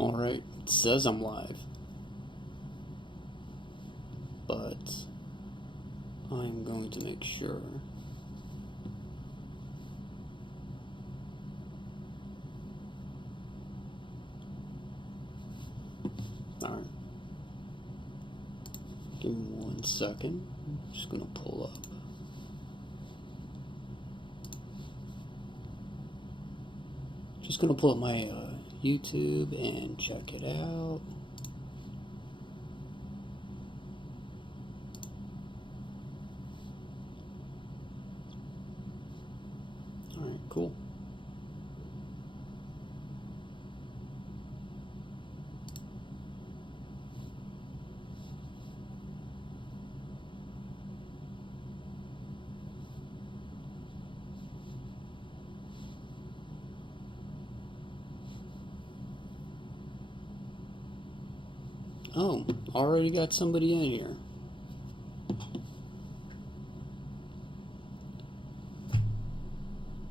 Alright, it says I'm live, but I'm going to make sure. Alright, give me 1 second, I'm just going to pull up. Just going to pull up my YouTube and check it out. Alright, cool. Oh, already got somebody in here.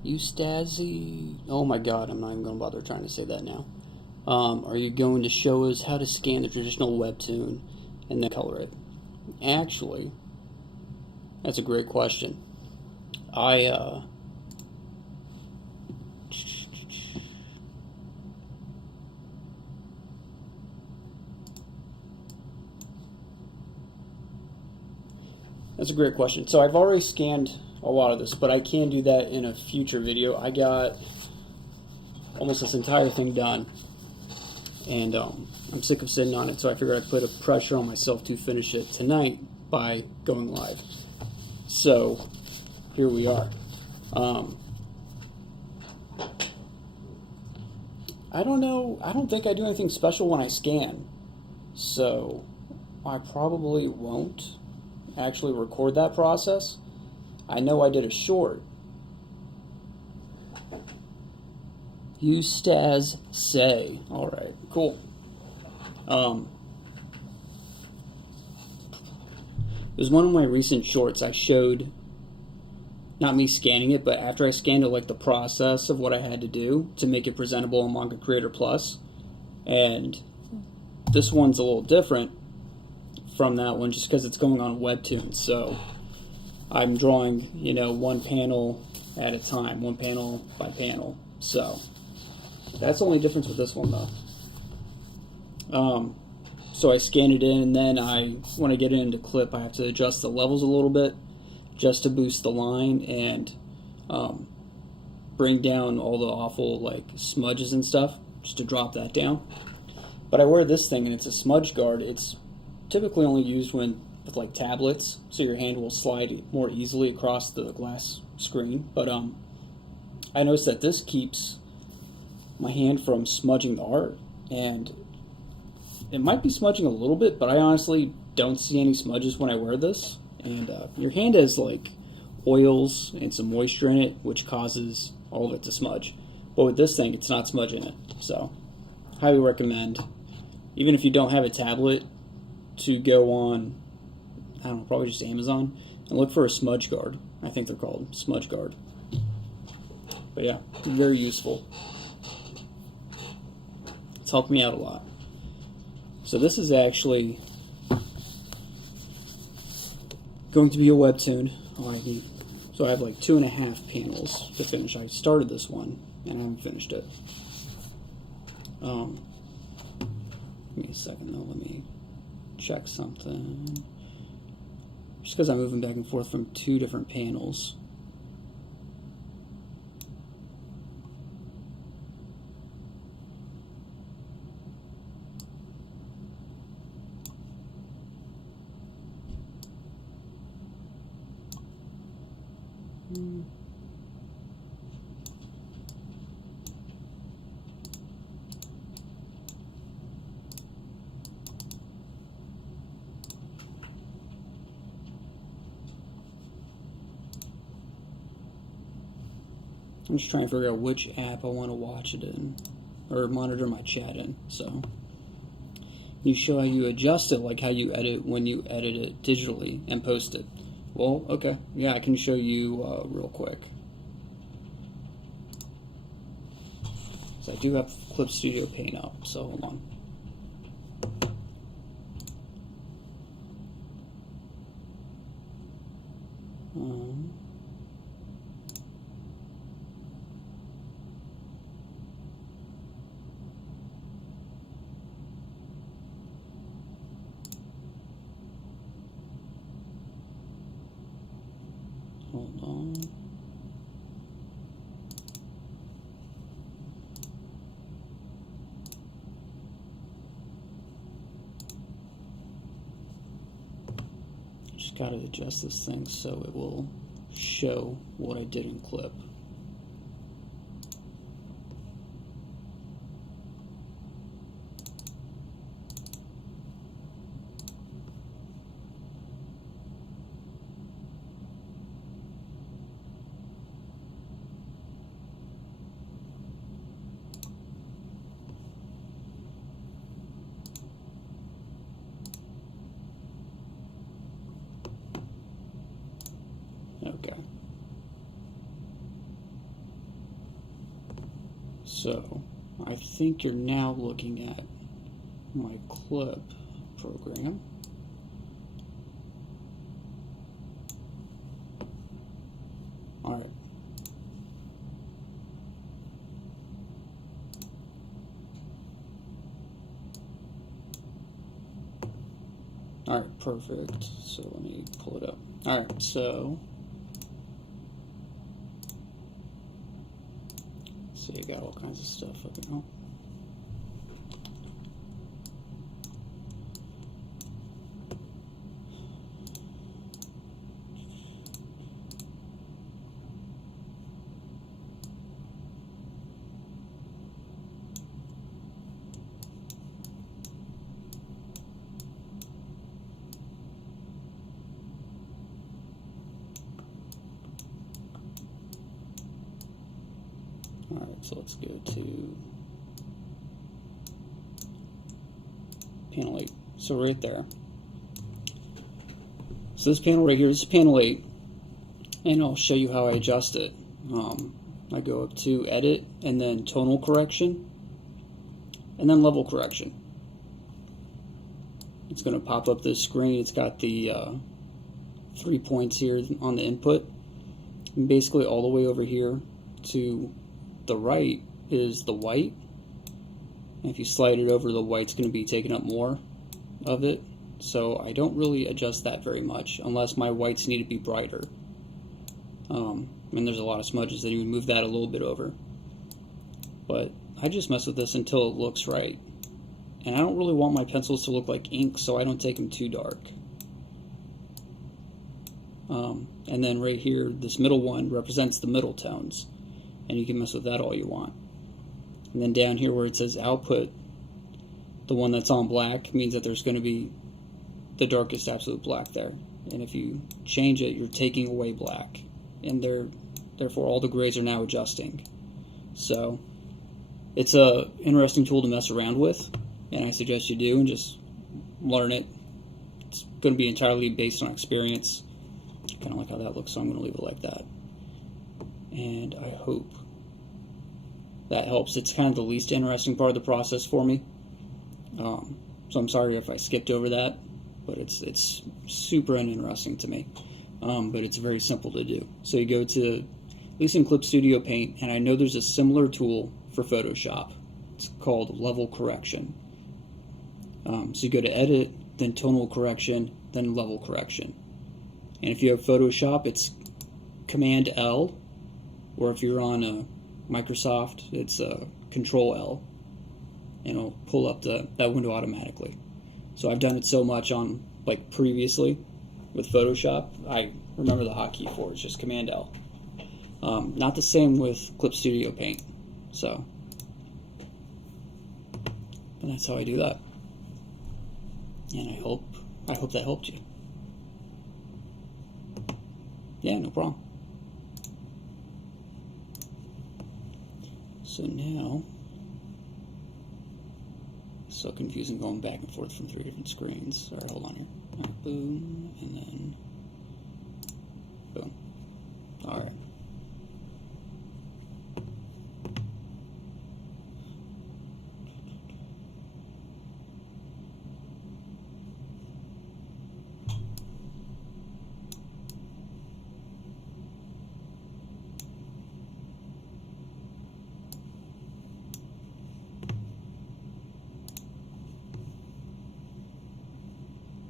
Eustazy, oh my god, I'm not even going to bother trying to say that now. Are you going to show us how to scan the traditional Webtoon and then color it? Actually, that's a great question. That's a great question. So I've already scanned a lot of this, but I can do that in a future video. I got almost this entire thing done, and I'm sick of sitting on it, so I figured I'd put a pressure on myself to finish it tonight by going live. So here we are. I don't know. I don't think I do anything special when I scan, so I probably won't actually record that process. I know I did a short. Eustace say. Alright, cool. It was one of my recent shorts. I showed, not me scanning it, but after I scanned it, like the process of what I had to do to make it presentable on Manga Creator Plus. And this one's a little different from that one just because it's going on Webtoons. So I'm drawing, you know, one panel at a time, one panel by panel. So that's the only difference with this one though. So I scan it in, and then when I get it into clip, I have to adjust the levels a little bit just to boost the line and bring down all the awful like smudges and stuff, just to drop that down. But I wear this thing and it's a smudge guard. It's typically only used with like tablets, so your hand will slide more easily across the glass screen. But I noticed that this keeps my hand from smudging the art, and it might be smudging a little bit, but I honestly don't see any smudges when I wear this. And your hand has like oils and some moisture in it, which causes all of it to smudge. But with this thing, it's not smudging it. So highly recommend, even if you don't have a tablet, to go on, I don't know, probably just Amazon, and look for a smudge guard. I think they're called smudge guard. But yeah, very useful. It's helped me out a lot. So this is actually going to be a Webtoon. So I have like 2.5 panels to finish. I started this one and I haven't finished it. Give me a second though, let me check something. Just because I'm moving back and forth from 2 different panels. I'm just trying to figure out which app I want to watch it in, or monitor my chat in. So you show how you adjust it, like how you edit when you edit it digitally and post it. Well, okay, yeah, I can show you real quick. So So I do have Clip Studio Paint up, so hold on. Hold on. Just gotta adjust this thing so it will show what I did in Clip. Okay. So, I think you're now looking at my Clip program. Alright. Alright, perfect. So let me pull it up. Alright, so you got all kinds of stuff up here. Alright, so let's go to panel 8. So right there. So this panel right here, this is panel 8, and I'll show you how I adjust it. I go up to Edit, and then Tonal Correction, and then Level Correction. It's going to pop up this screen. It's got the 3 points here on the input, and basically all the way over here to the right is the white, and if you slide it over, the white's going to be taking up more of it, so I don't really adjust that very much unless my whites need to be brighter. And there's a lot of smudges that you would move that a little bit over, but I just mess with this until it looks right, and I don't really want my pencils to look like ink, so I don't take them too dark. And then right here, this middle one represents the middle tones, and you can mess with that all you want. And then down here where it says output, the one that's on black means that there's going to be the darkest absolute black there. And if you change it, you're taking away black. And therefore all the grays are now adjusting. So it's a interesting tool to mess around with, and I suggest you do and just learn it. It's going to be entirely based on experience. I kind of like how that looks, so I'm going to leave it like that. And I hope that helps. It's kind of the least interesting part of the process for me. So I'm sorry if I skipped over that, but it's super uninteresting to me. But it's very simple to do. So you go to, at least in Clip Studio Paint, and I know there's a similar tool for Photoshop. It's called Level Correction. So you go to Edit, then Tonal Correction, then Level Correction. And if you have Photoshop, it's Command L, or if you're on Microsoft, it's Control L, and it'll pull up that window automatically. So I've done it so much on, like, previously with Photoshop, I remember the hotkey for it. It's just Command L. Not the same with Clip Studio Paint. So, but that's how I do that. And I hope that helped you. Yeah, no problem. So now, so confusing going back and forth from 3 different screens. Alright, hold on here. Alright, boom, and then boom. Alright.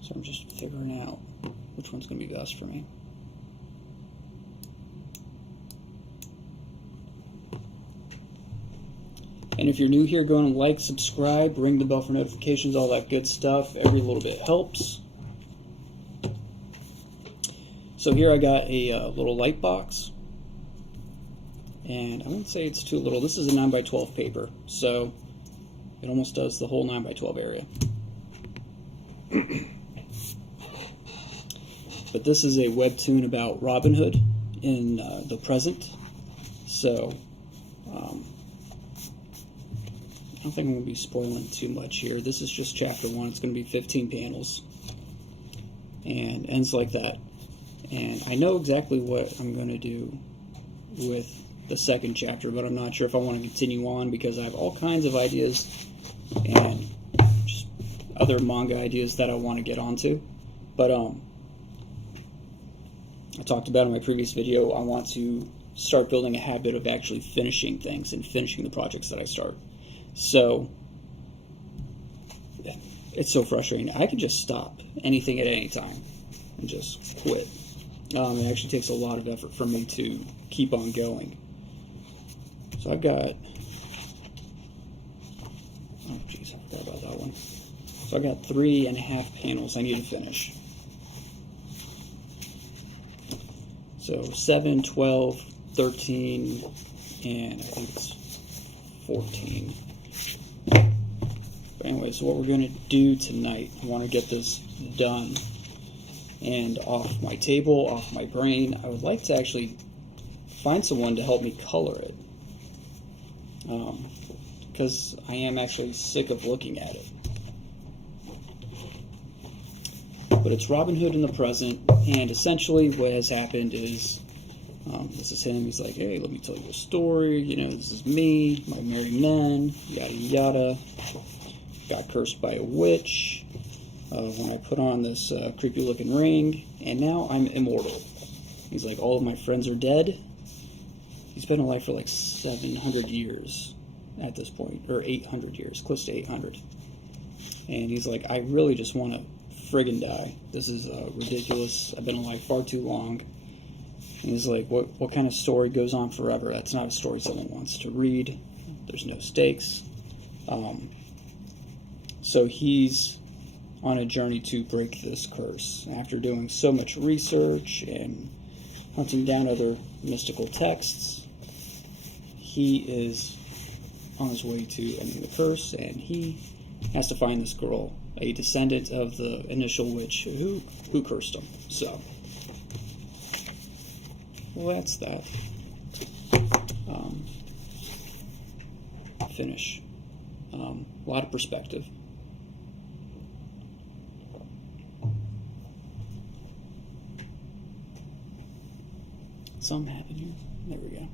So I'm just figuring out which one's going to be best for me. And if you're new here, go and like, subscribe, ring the bell for notifications, all that good stuff. Every little bit helps. So here I got a little light box. And I wouldn't say it's too little. This is a 9x12 paper, so it almost does the whole 9x12 area. But this is a webtoon about Robin Hood in the present. So I don't think I'm going to be spoiling too much here. This is just chapter 1. It's going to be 15 panels. And ends like that. And I know exactly what I'm going to do with the second chapter, but I'm not sure if I want to continue on because I have all kinds of ideas and just other manga ideas that I want to get onto. But I talked about in my previous video, I want to start building a habit of actually finishing things and finishing the projects that I start. So it's so frustrating. I could just stop anything at any time and just quit. It actually takes a lot of effort for me to keep on going. So I've got, oh geez, I forgot about that one. So I got 3.5 panels I need to finish. So 7, 12, 13, and I think it's 14. But anyway, so what we're going to do tonight, I want to get this done and off my table, off my brain. I would like to actually find someone to help me color it. Because I am actually sick of looking at it. But it's Robin Hood in the present, and essentially what has happened is, this is him, he's like, hey, let me tell you a story, you know, this is me, my merry men, yada yada, got cursed by a witch, when I put on this creepy looking ring, and now I'm immortal. He's like, all of my friends are dead. He's been alive for like 700 years at this point, or 800 years, close to 800. And he's like, I really just want to friggin' die. This is ridiculous. I've been alive far too long. And he's like, what kind of story goes on forever? That's not a story someone wants to read. There's no stakes. So he's on a journey to break this curse. After doing so much research and hunting down other mystical texts, he is on his way to ending the curse, and he has to find this girl, a descendant of the initial witch who cursed him. So, well, that's that. Finish. A lot of perspective. Something happened here. There we go.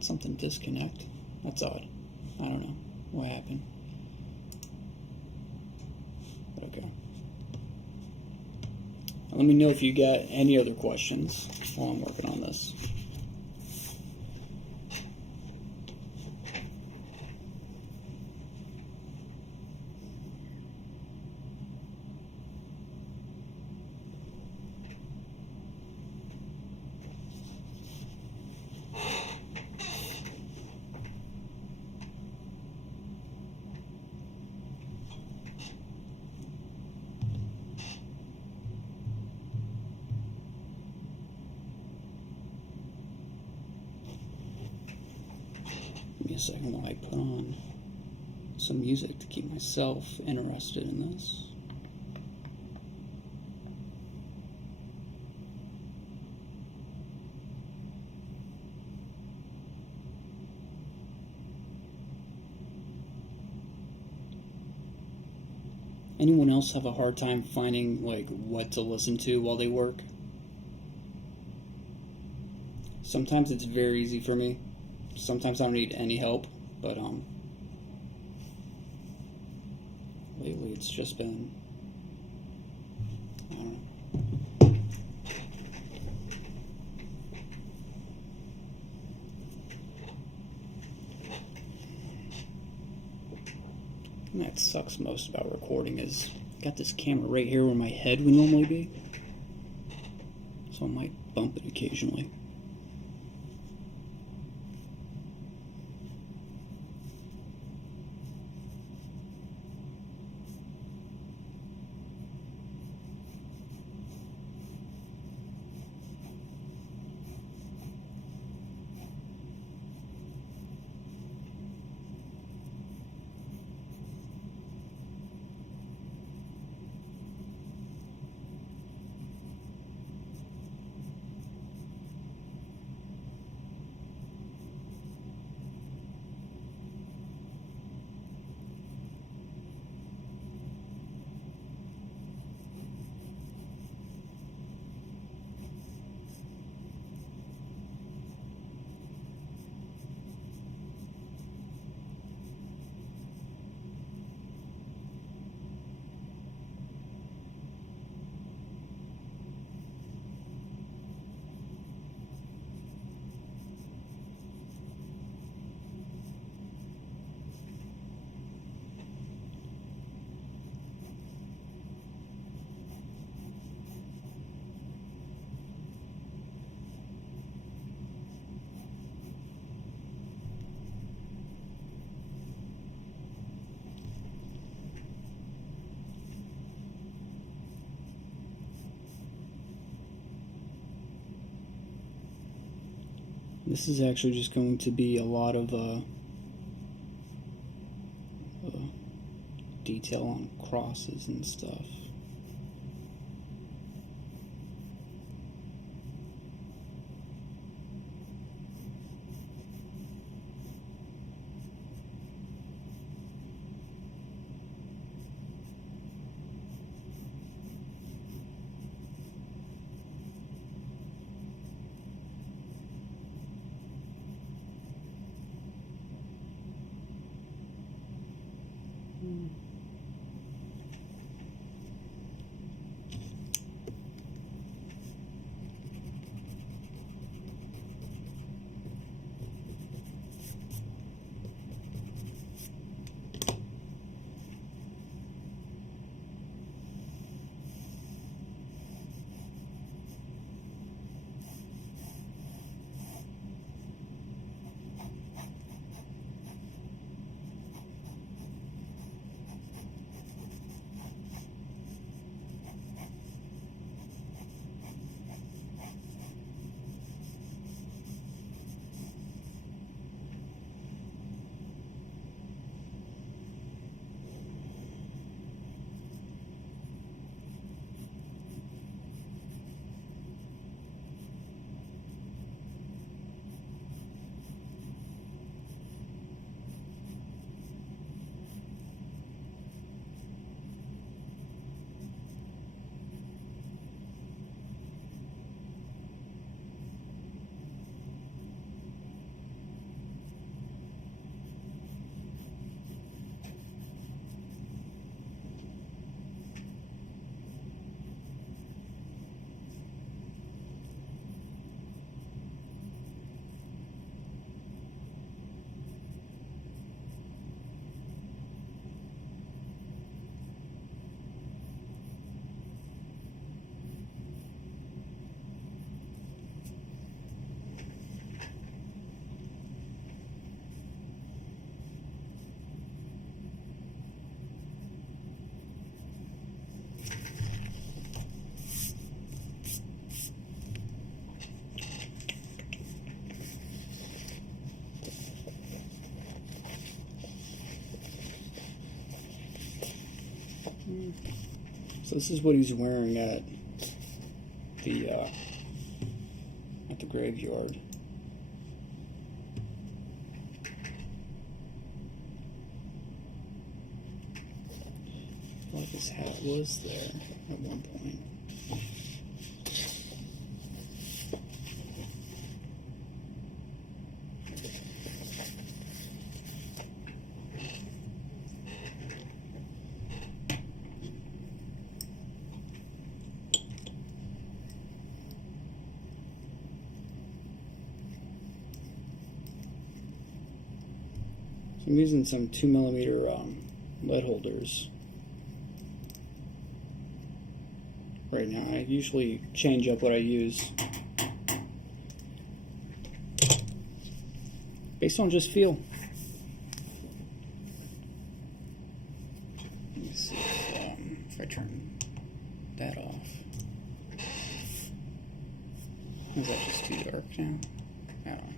Something disconnect. That's odd. I don't know what happened. But okay. Let me know if you got any other questions while I'm working on this. Give me a second while I put on some music to keep myself interested in this. Anyone else have a hard time finding like what to listen to while they work? Sometimes it's very easy for me. Sometimes I don't need any help, but lately it's just been, I don't know. thing that sucks most about recording is I got this camera right here where my head would normally be, so I might bump it occasionally. This is actually just going to be a lot of detail on crosses and stuff. So this is what he's wearing at the graveyard. I thought this hat was there at one point. I'm using some 2mm lead holders right now. I usually change up what I use based on just feel. Let me see if I turn that off. Is that just too dark now? I don't know.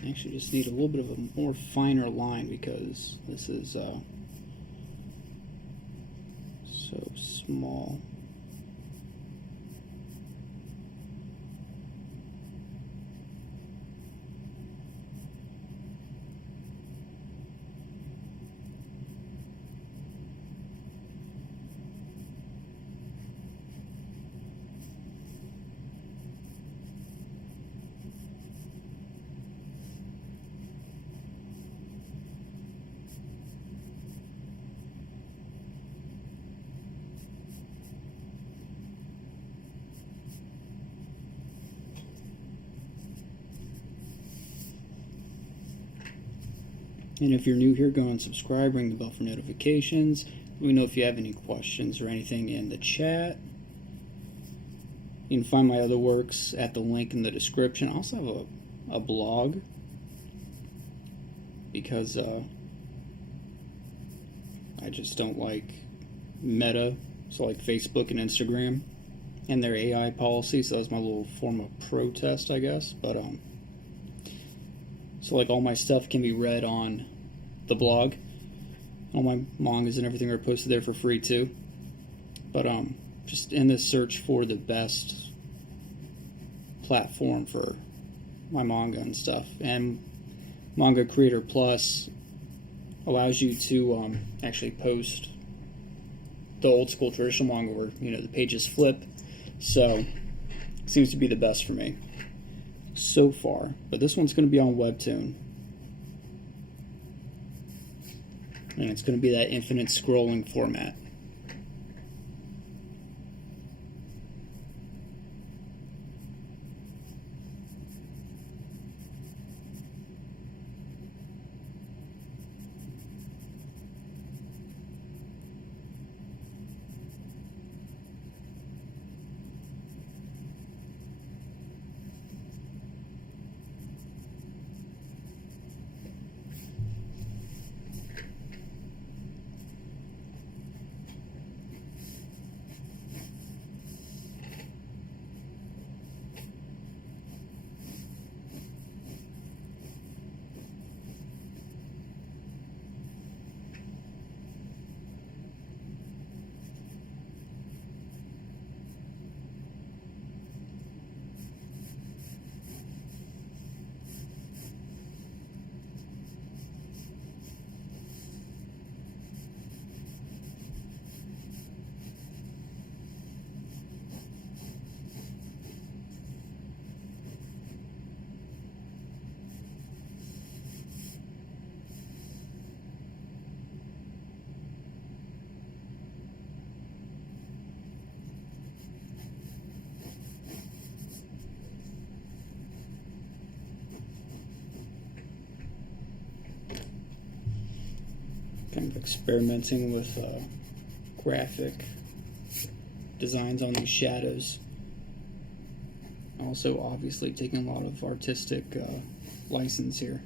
I actually just need a little bit of a more finer line because this is so small. And if you're new here, go and subscribe, ring the bell for notifications. Let me know if you have any questions or anything in the chat. You can find my other works at the link in the description. I also have a blog because I just don't like Meta, so like Facebook and Instagram and their AI policy. So that was my little form of protest, I guess. But so like all my stuff can be read on the blog. All my mangas and everything are posted there for free too. But just in this search for the best platform for my manga and stuff. And Manga Creator Plus allows you to actually post the old school traditional manga where, you know, the pages flip. So it seems to be the best for me so far. But this one's going to be on Webtoon. And it's going to be that infinite scrolling format. experimenting with graphic designs on these shadows. Also, obviously, taking a lot of artistic license here.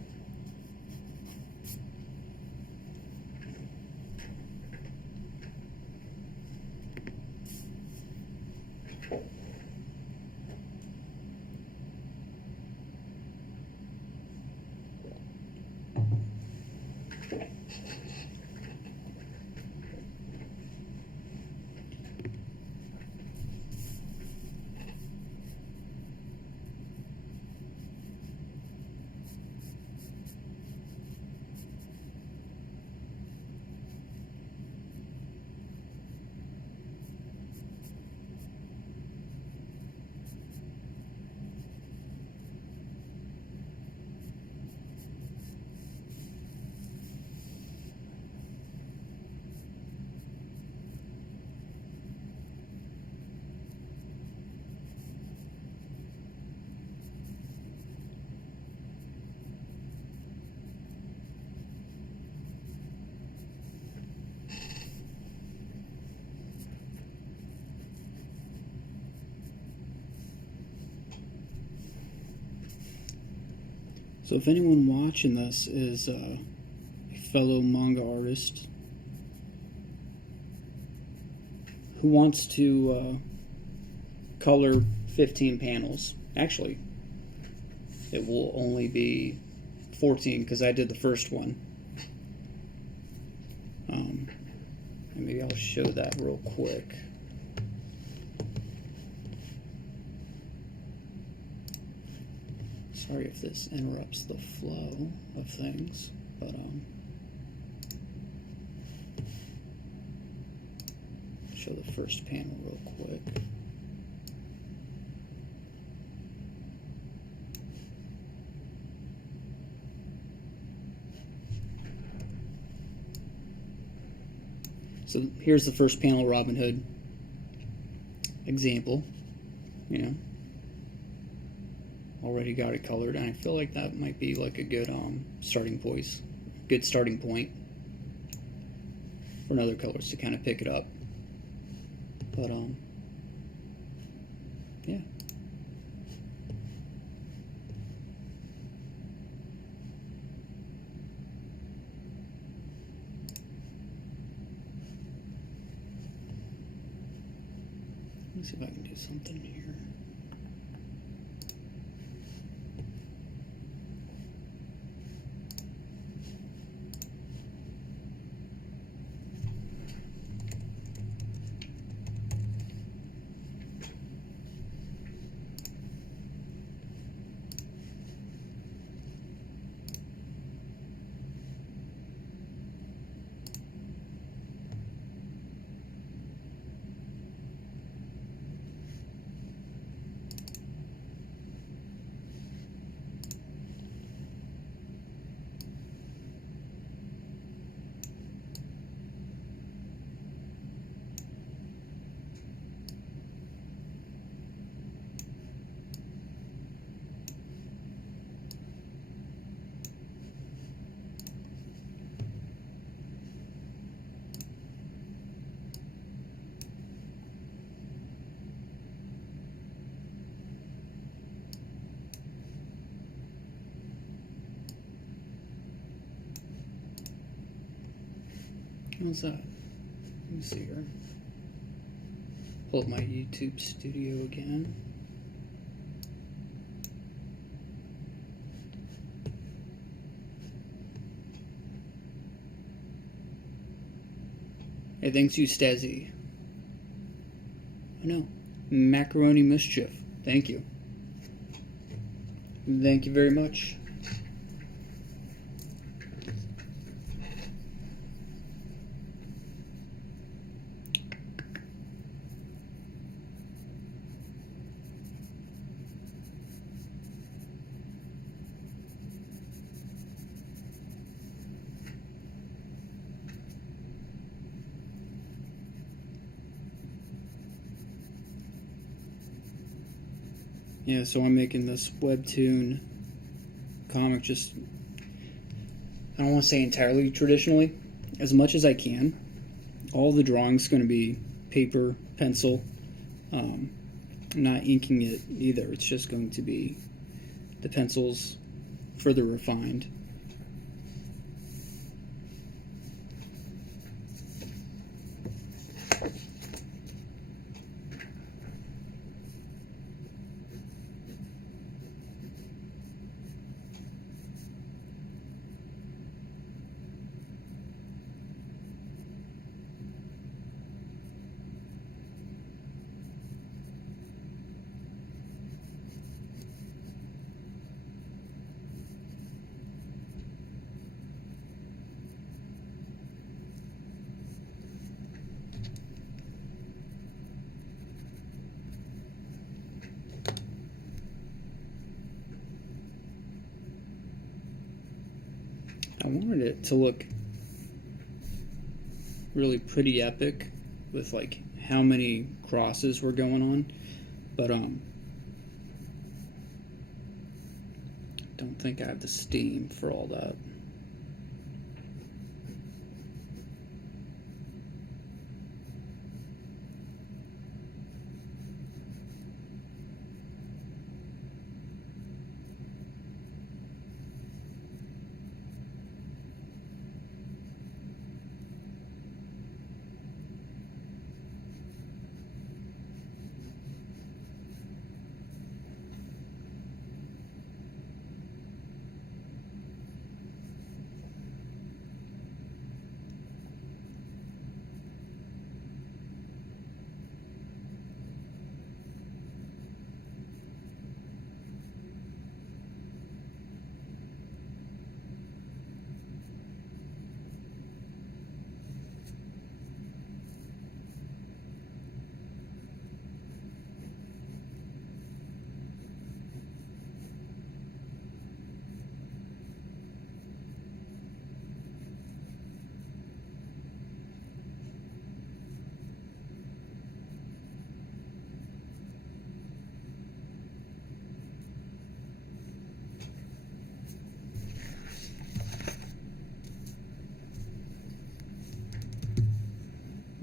So if anyone watching this is a fellow manga artist who wants to color 15 panels, actually it will only be 14 because I did the first one. And maybe I'll show that real quick. Sorry if this interrupts the flow of things, but show the first panel real quick. So here's the first panel, Robin Hood example, you know. Already got it colored, and I feel like that might be like a good starting point for another colors to kind of pick it up. But yeah. Let me see if I can do something here. What's that? Let me see here. Pull up my YouTube studio again. Hey, thanks you, Stazzy. I know. Macaroni Mischief. Thank you. Thank you very much. Yeah, so I'm making this Webtoon comic just, I don't want to say entirely traditionally. as much as I can. All the drawing's going to be paper, pencil. I'm not inking it either. It's just going to be the pencils further refined. I wanted it to look really pretty epic with like how many crosses were going on, but don't think I have the steam for all that.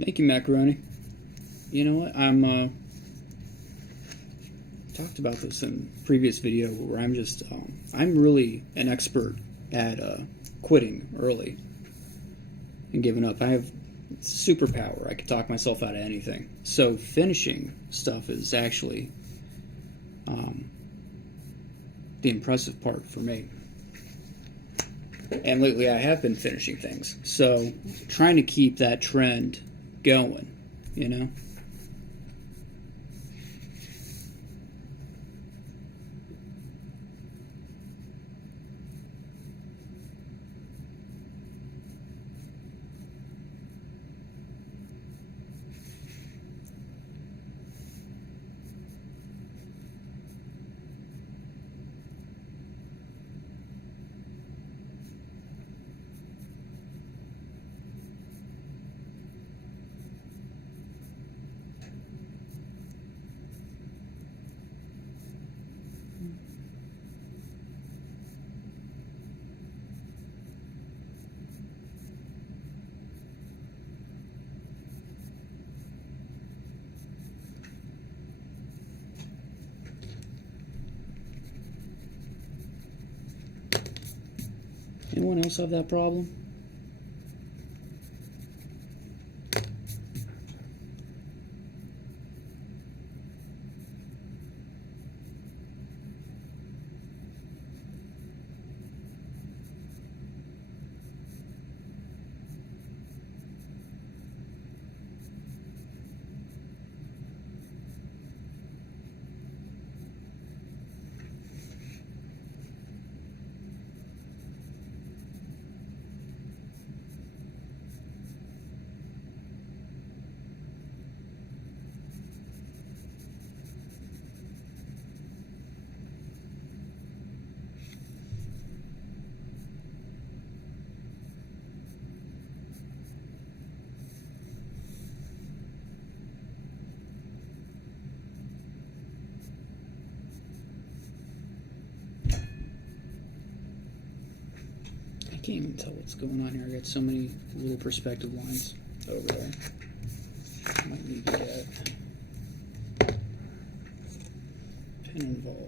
Thank you, Macaroni. You know what? Talked about this in a previous video where I'm really an expert at quitting early and giving up. I have superpower. I can talk myself out of anything. So finishing stuff is actually the impressive part for me. And lately I have been finishing things. So trying to keep that trend going, you know? Anyone else have that problem? Can't even tell what's going on here. I got so many little perspective lines over there. Might need to get pen involved.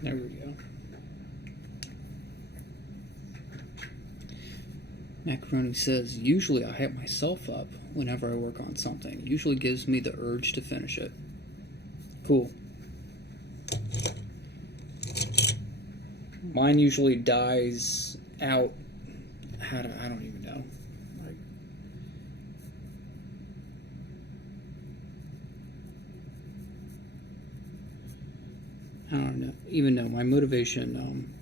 There we go. Macaroni says, usually I hype myself up whenever I work on something. It usually gives me the urge to finish it. Cool. Mine usually dies out. I don't even know. I don't know. Even know my motivation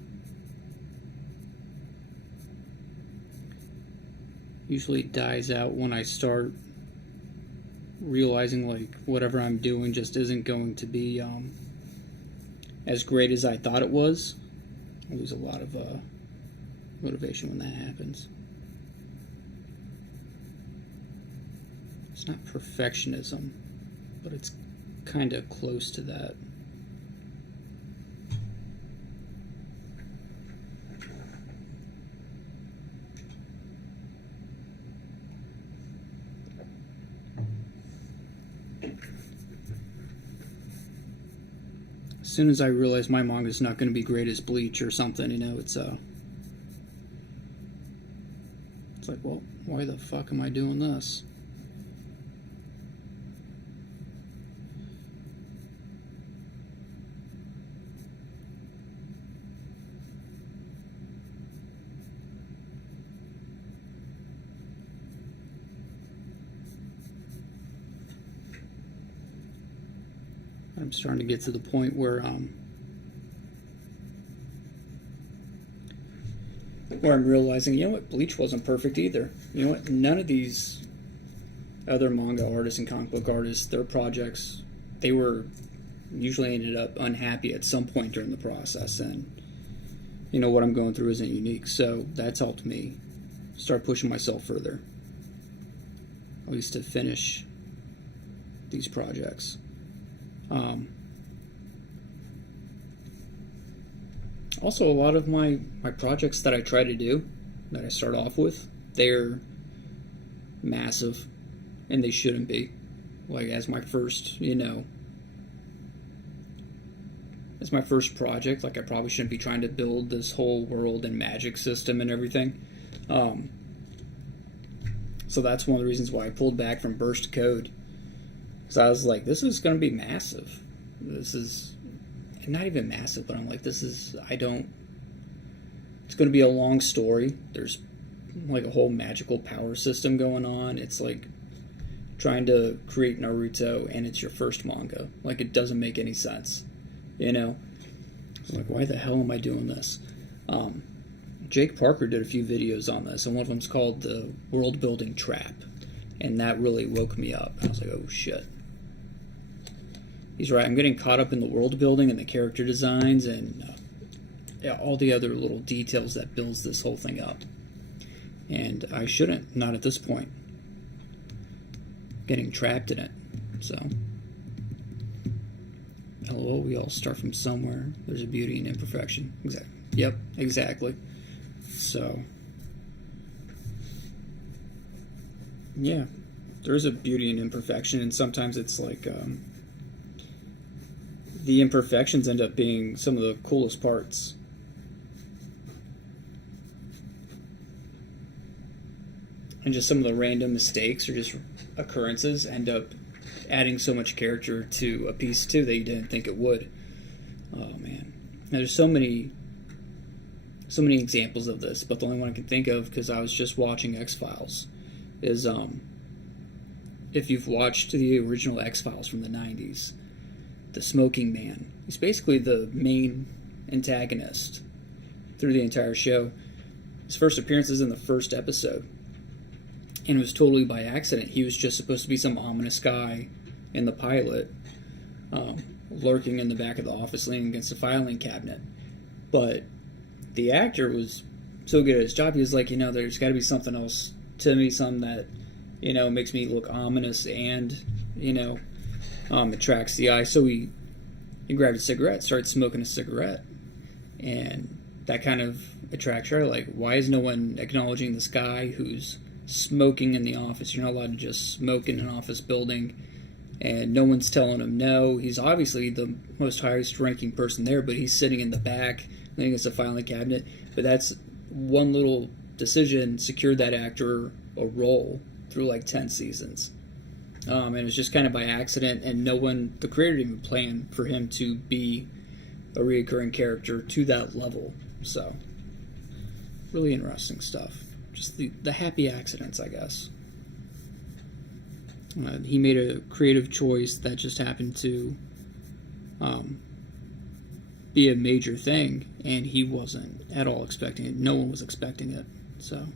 usually dies out when I start realizing like whatever I'm doing just isn't going to be as great as I thought it was. I lose a lot of motivation when that happens. It's not perfectionism, but it's kind of close to that. As soon as I realize my manga's not going to be great as Bleach or something, you know, it's like, well, why the fuck am I doing this? I'm starting to get to the point where I'm realizing, you know what, Bleach wasn't perfect either. You know what, none of these other manga artists and comic book artists, their projects, they were usually ended up unhappy at some point during the process, and you know what I'm going through isn't unique. So that's helped me start pushing myself further, at least to finish these projects. Also, a lot of my projects that I try to do, that I start off with, they're massive, and they shouldn't be. Like, as my first, you know, as my first project, like, I probably shouldn't be trying to build this whole world and magic system and everything. So that's one of the reasons why I pulled back from Burst Code. So I was like, this is going to be massive. This is not even massive, but I'm like, it's going to be a long story. There's like a whole magical power system going on. It's like trying to create Naruto and it's your first manga. Like, it doesn't make any sense, you know? I was like, why the hell am I doing this? Jake Parker did a few videos on this, and one of them's called The World Building Trap, and that really woke me up. I was like, oh shit. He's right. I'm getting caught up in the world building and the character designs and all the other little details that builds this whole thing up. And I shouldn't, not at this point. Getting trapped in it. So, LOL, we all start from somewhere. There's a beauty in imperfection. Exactly. Yep, exactly. So, yeah, there is a beauty in imperfection, and sometimes it's like the imperfections end up being some of the coolest parts. and just some of the random mistakes or just occurrences end up adding so much character to a piece too that you didn't think it would. Oh man, now, there's so many examples of this, but the only one I can think of, because I was just watching X-Files, is if you've watched the original X-Files from the 90s, the Smoking Man, he's basically the main antagonist through the entire show. His first appearance is in the first episode, and it was totally by accident. He was just supposed to be some ominous guy in the pilot, lurking in the back of the office leaning against the filing cabinet. But the actor was so good at his job, he was like, there's got to be something else to me, something that, makes me look ominous and, attracts the eye. So he grabbed a cigarette, started smoking a cigarette, and that kind of attracts her. Like, why is no one acknowledging this guy who's smoking in the office? You're not allowed to just smoke in an office building, and no one's telling him no. He's obviously the most highest ranking person there, but he's sitting in the back, leaning against the filing cabinet. But that's one little decision secured that actor a role through like 10 seasons. And it was just kind of by accident, and the creator didn't even plan for him to be a reoccurring character to that level. So, really interesting stuff. Just the happy accidents, I guess. He made a creative choice that just happened to be a major thing, and he wasn't at all expecting it. No one was expecting it. So.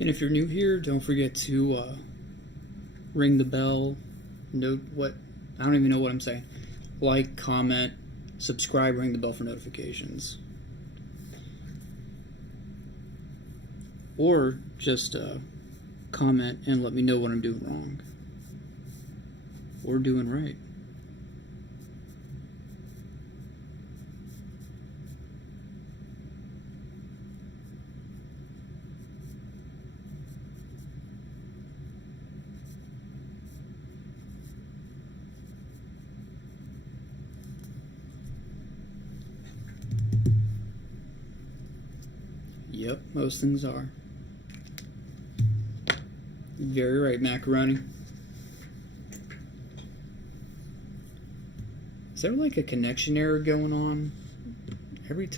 And if you're new here, don't forget to ring the bell. I don't even know what I'm saying. Like, comment, subscribe, ring the bell for notifications. Or just comment and let me know what I'm doing wrong. Or doing right. Yep, most things are. Very right, macaroni. Is there like a connection error going on every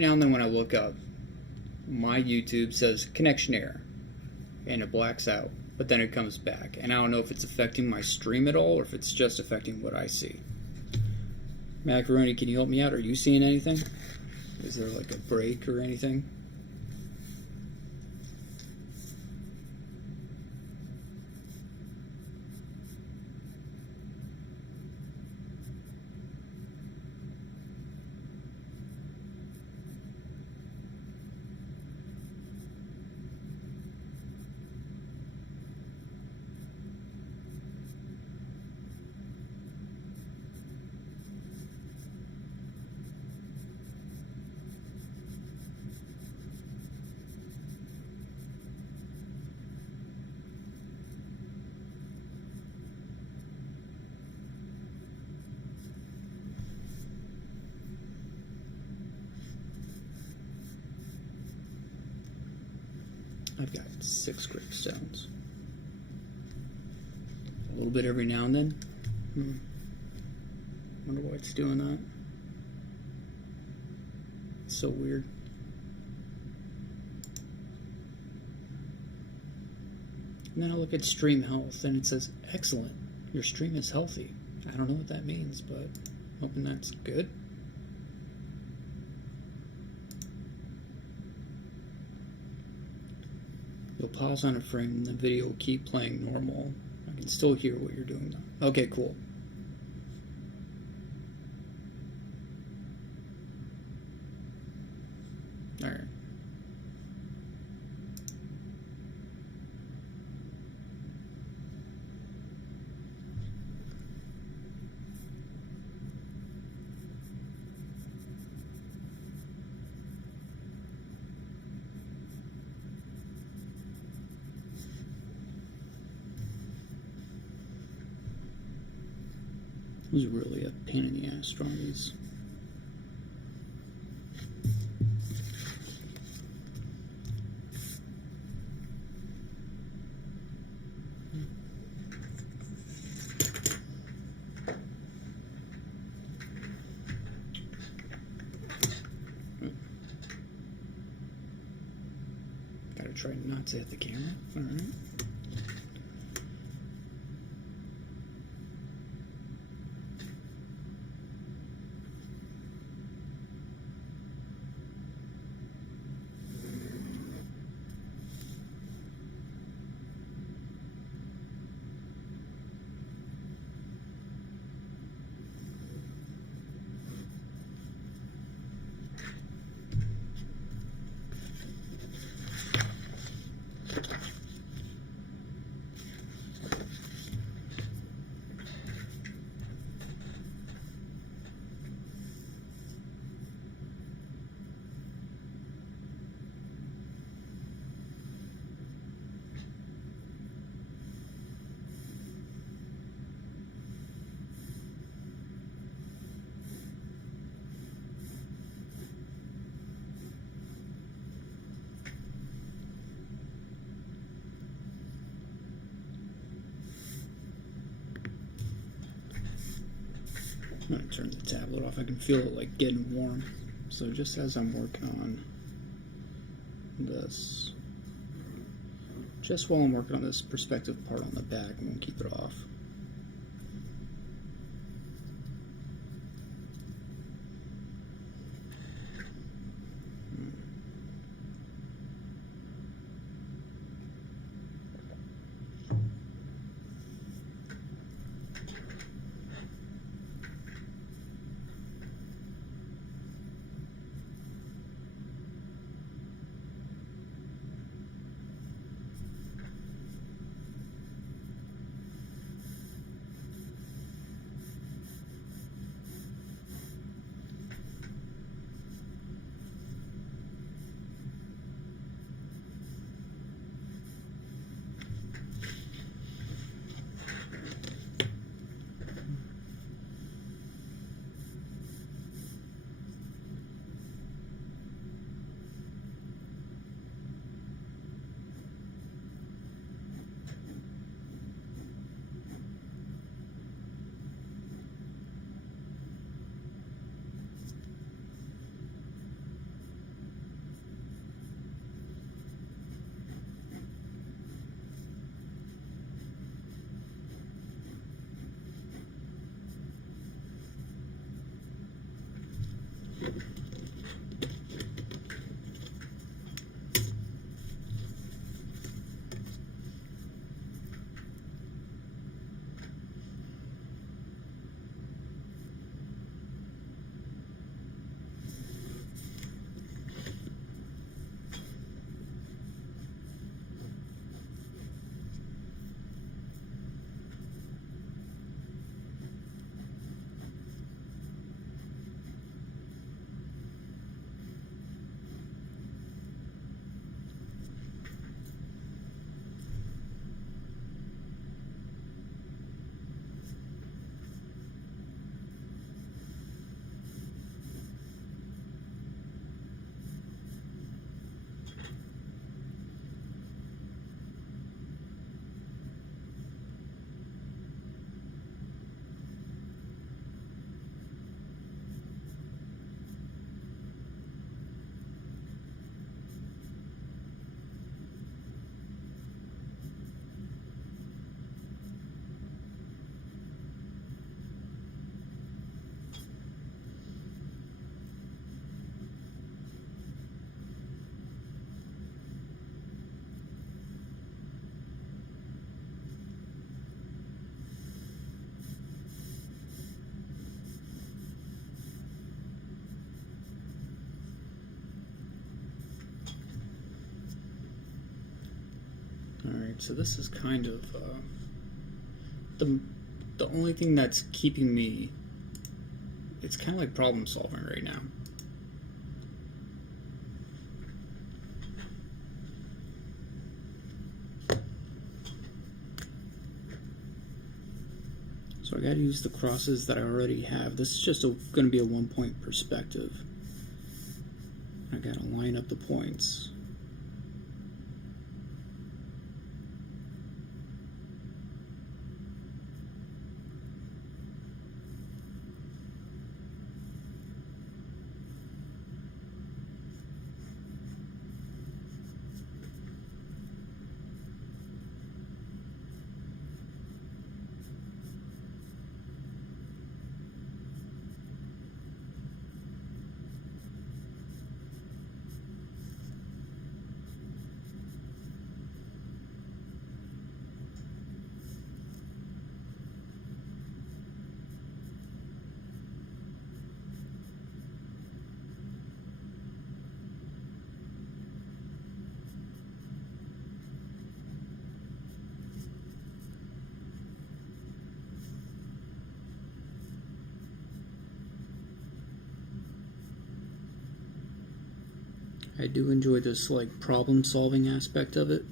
now and then when I look up, my YouTube says connection error and it blacks out, but then it comes back, and I don't know if it's affecting my stream at all or if it's just affecting what I see. Macaroni, can you help me out? Are you seeing anything? Is there like a break or anything? I've got 6 gravestones. A little bit every now and then. Wonder why it's doing that. so weird. And then I look at stream health and it says, excellent, your stream is healthy. I don't know what that means, but I'm hoping that's good. You'll pause on a frame and the video will keep playing normal. I can still hear what you're doing now. Okay, cool. Alright. It was really a pain in the ass drawing these. Gotta try not to hit the camera. Alright. I'm gonna turn the tablet off. I can feel it like getting warm. So just as I'm working on this, just while I'm working on this perspective part on the back, I'm gonna keep it off. So this is kind of the only thing that's keeping me. It's kind of like problem solving right now. So I got to use the crosses that I already have. This is just going to be a 1-point perspective. I got to line up the points. I do enjoy this like problem solving aspect of it.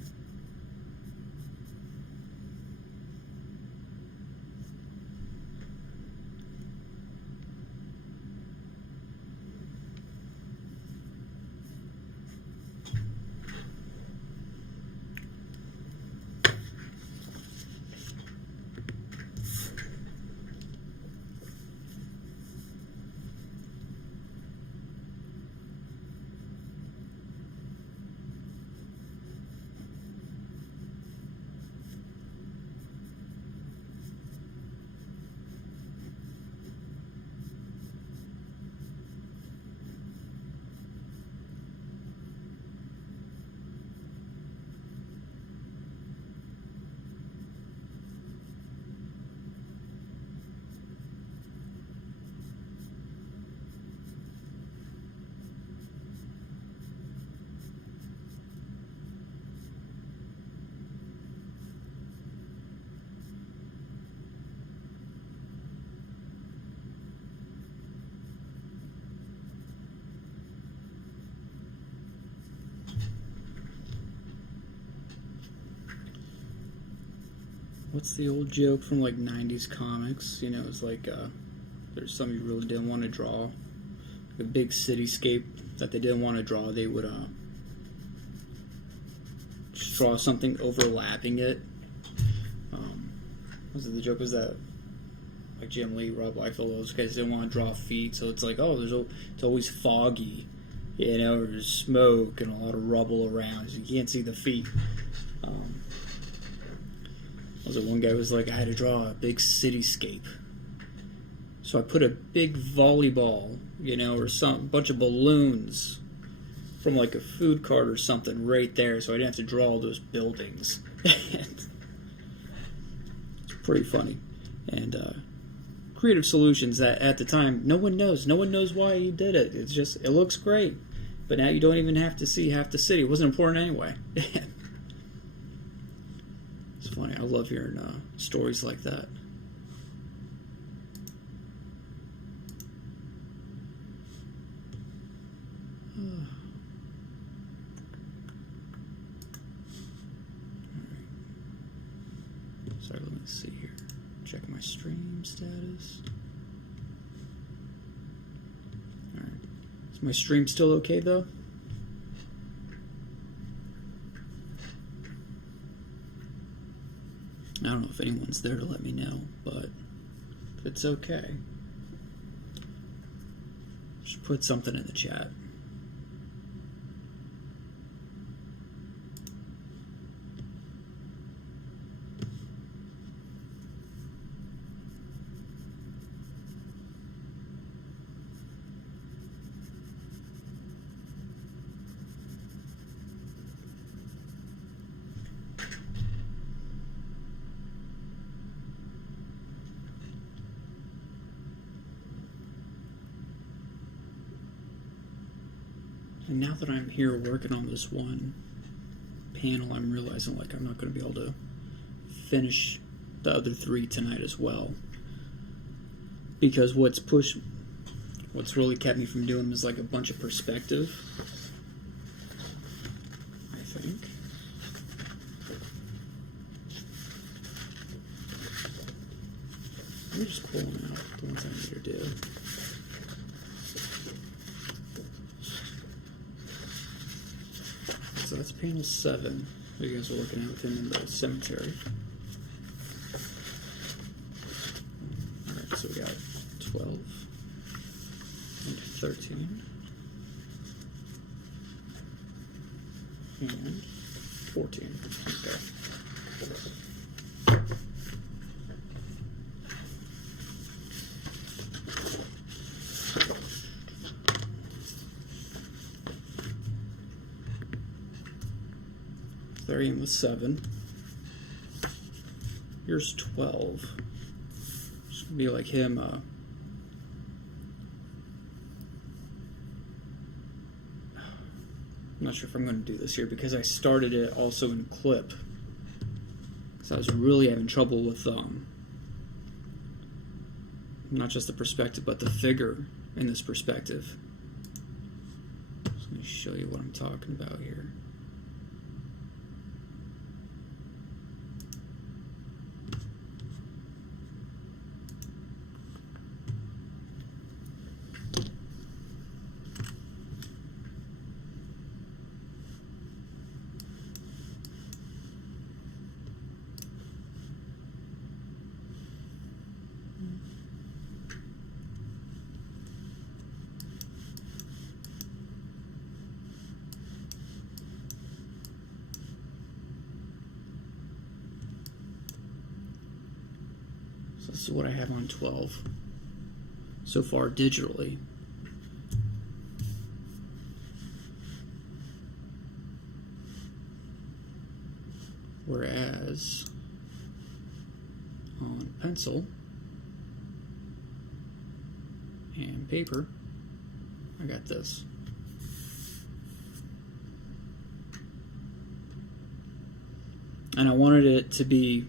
What's the old joke from like 90s comics? You know, it's like there's something you really didn't want to draw. A big cityscape that they didn't want to draw, they would just draw something overlapping it. Was it the joke was that like Jim Lee, Rob Liefeld, those guys didn't want to draw feet, so it's like, oh, it's always foggy, you know, or there's smoke and a lot of rubble around, so you can't see the feet. Was it one guy was like, I had to draw a big cityscape, so I put a big volleyball, you know, or some bunch of balloons from like a food cart or something right there, so I didn't have to draw all those buildings. It's pretty funny. And creative solutions that at the time no one knows why he did it. It's just, it looks great, but now you don't even have to see half the city. It wasn't important anyway. It's funny. I love hearing stories like that. Sorry, let me see here. Check my stream status. Alright. Is my stream still okay though? I don't know if anyone's there to let me know, but if it's okay, just put something in the chat. And now that I'm here working on this one panel, I'm realizing like I'm not going to be able to finish the other 3 tonight as well, because what's really kept me from doing them is like a bunch of perspective, I think. Let me just pull them out, the ones I need to do. So that's panel 7 that you guys are working out with him in the cemetery. Alright, so we got 12 and 13 and 14. Okay. Starting with 7. Here's 12. Should be like him. I'm not sure if I'm going to do this here because I started it also in clip. So I was really having trouble with not just the perspective, but the figure in this perspective. So let me show you what I'm talking about here. This is what I have on 12 so far digitally. Whereas on pencil and paper, I got this. And I wanted it to be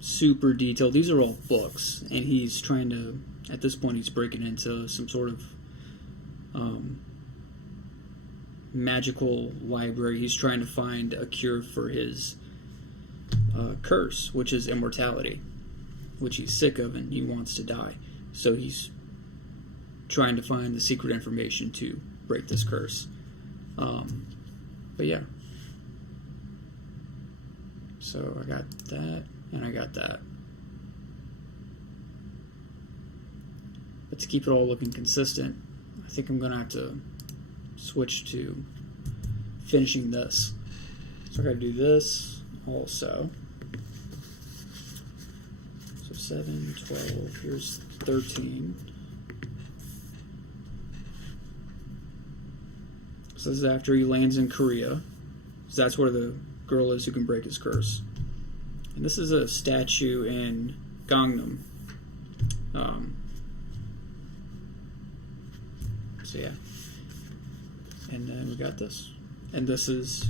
super detailed. These are all books, and he's trying to, at this point, he's breaking into some sort of magical library. He's trying to find a cure for his curse, which is immortality, which he's sick of and he wants to die. So he's trying to find the secret information to break this curse. But yeah. So I got that. And I got that. But to keep it all looking consistent, I think I'm going to have to switch to finishing this. So I got to do this also. So 7, 12, here's 13. So this is after he lands in Korea. So that's where the girl is who can break his curse. And this is a statue in Gangnam. So yeah. And then we got this. And this is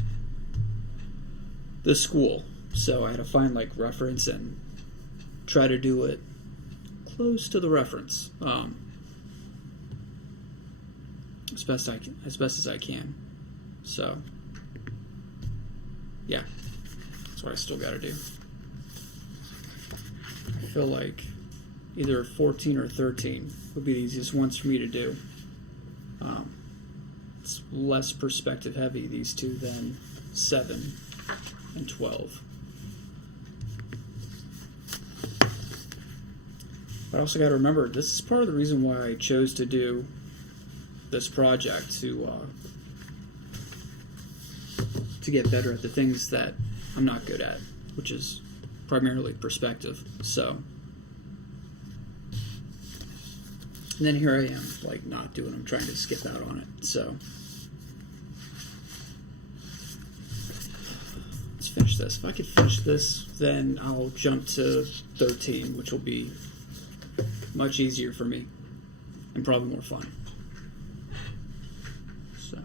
the school. So I had to find like reference and try to do it close to the reference. As best as I can. So yeah. That's what I still gotta do. I feel like either 14 or 13 would be the easiest ones for me to do. It's less perspective heavy, these two, than 7 and 12. But I also got to remember, this is part of the reason why I chose to do this project, to get better at the things that I'm not good at, which is primarily perspective. So, and then here I am, like, not doing, I'm trying to skip out on it. So let's finish this. If I could finish this, then I'll jump to 13, which will be much easier for me and probably more fun. So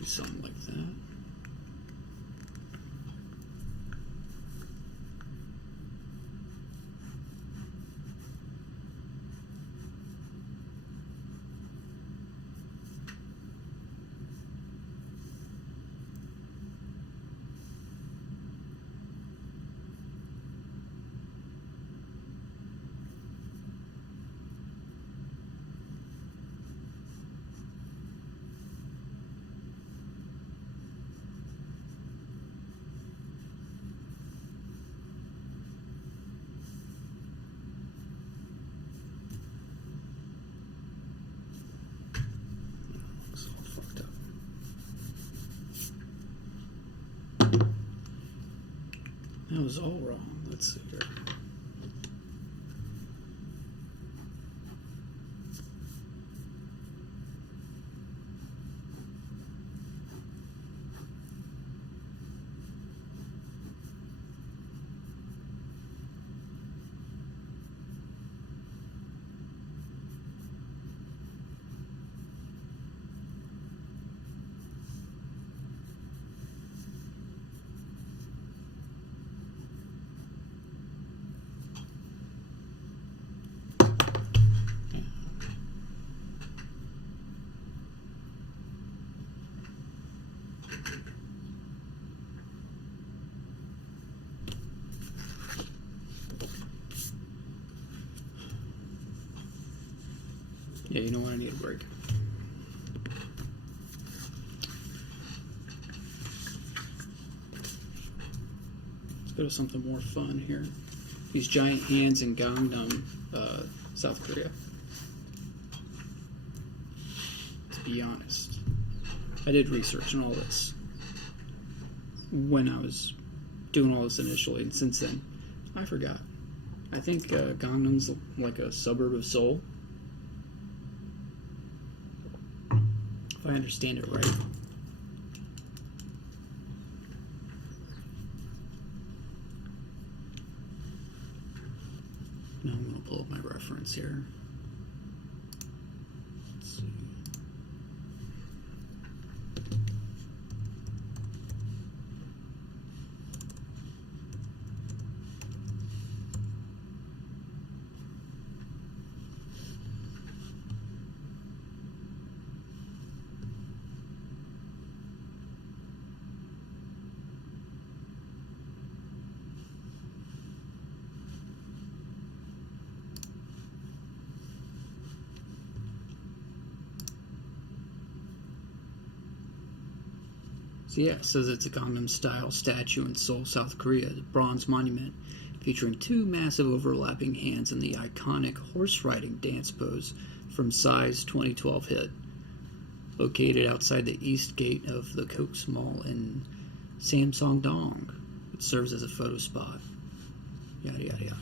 maybe something like that. That was all wrong. Let's see here. Yeah, you know what? I need a break. Let's go to something more fun here. These giant hands in Gangnam, South Korea. To be honest, I did research on all this when I was doing all this initially, and since then, I forgot. I think Gangnam's like a suburb of Seoul. If I understand it right. Now I'm going to pull up my reference here. Let's see. So yeah, it says it's a Gangnam-style statue in Seoul, South Korea, a bronze monument featuring two massive overlapping hands in the iconic horse-riding dance pose from Psy's 2012 hit. Located outside the east gate of the Coke's Mall in Samsung-dong, it serves as a photo spot. Yada yada yada.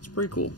It's pretty cool.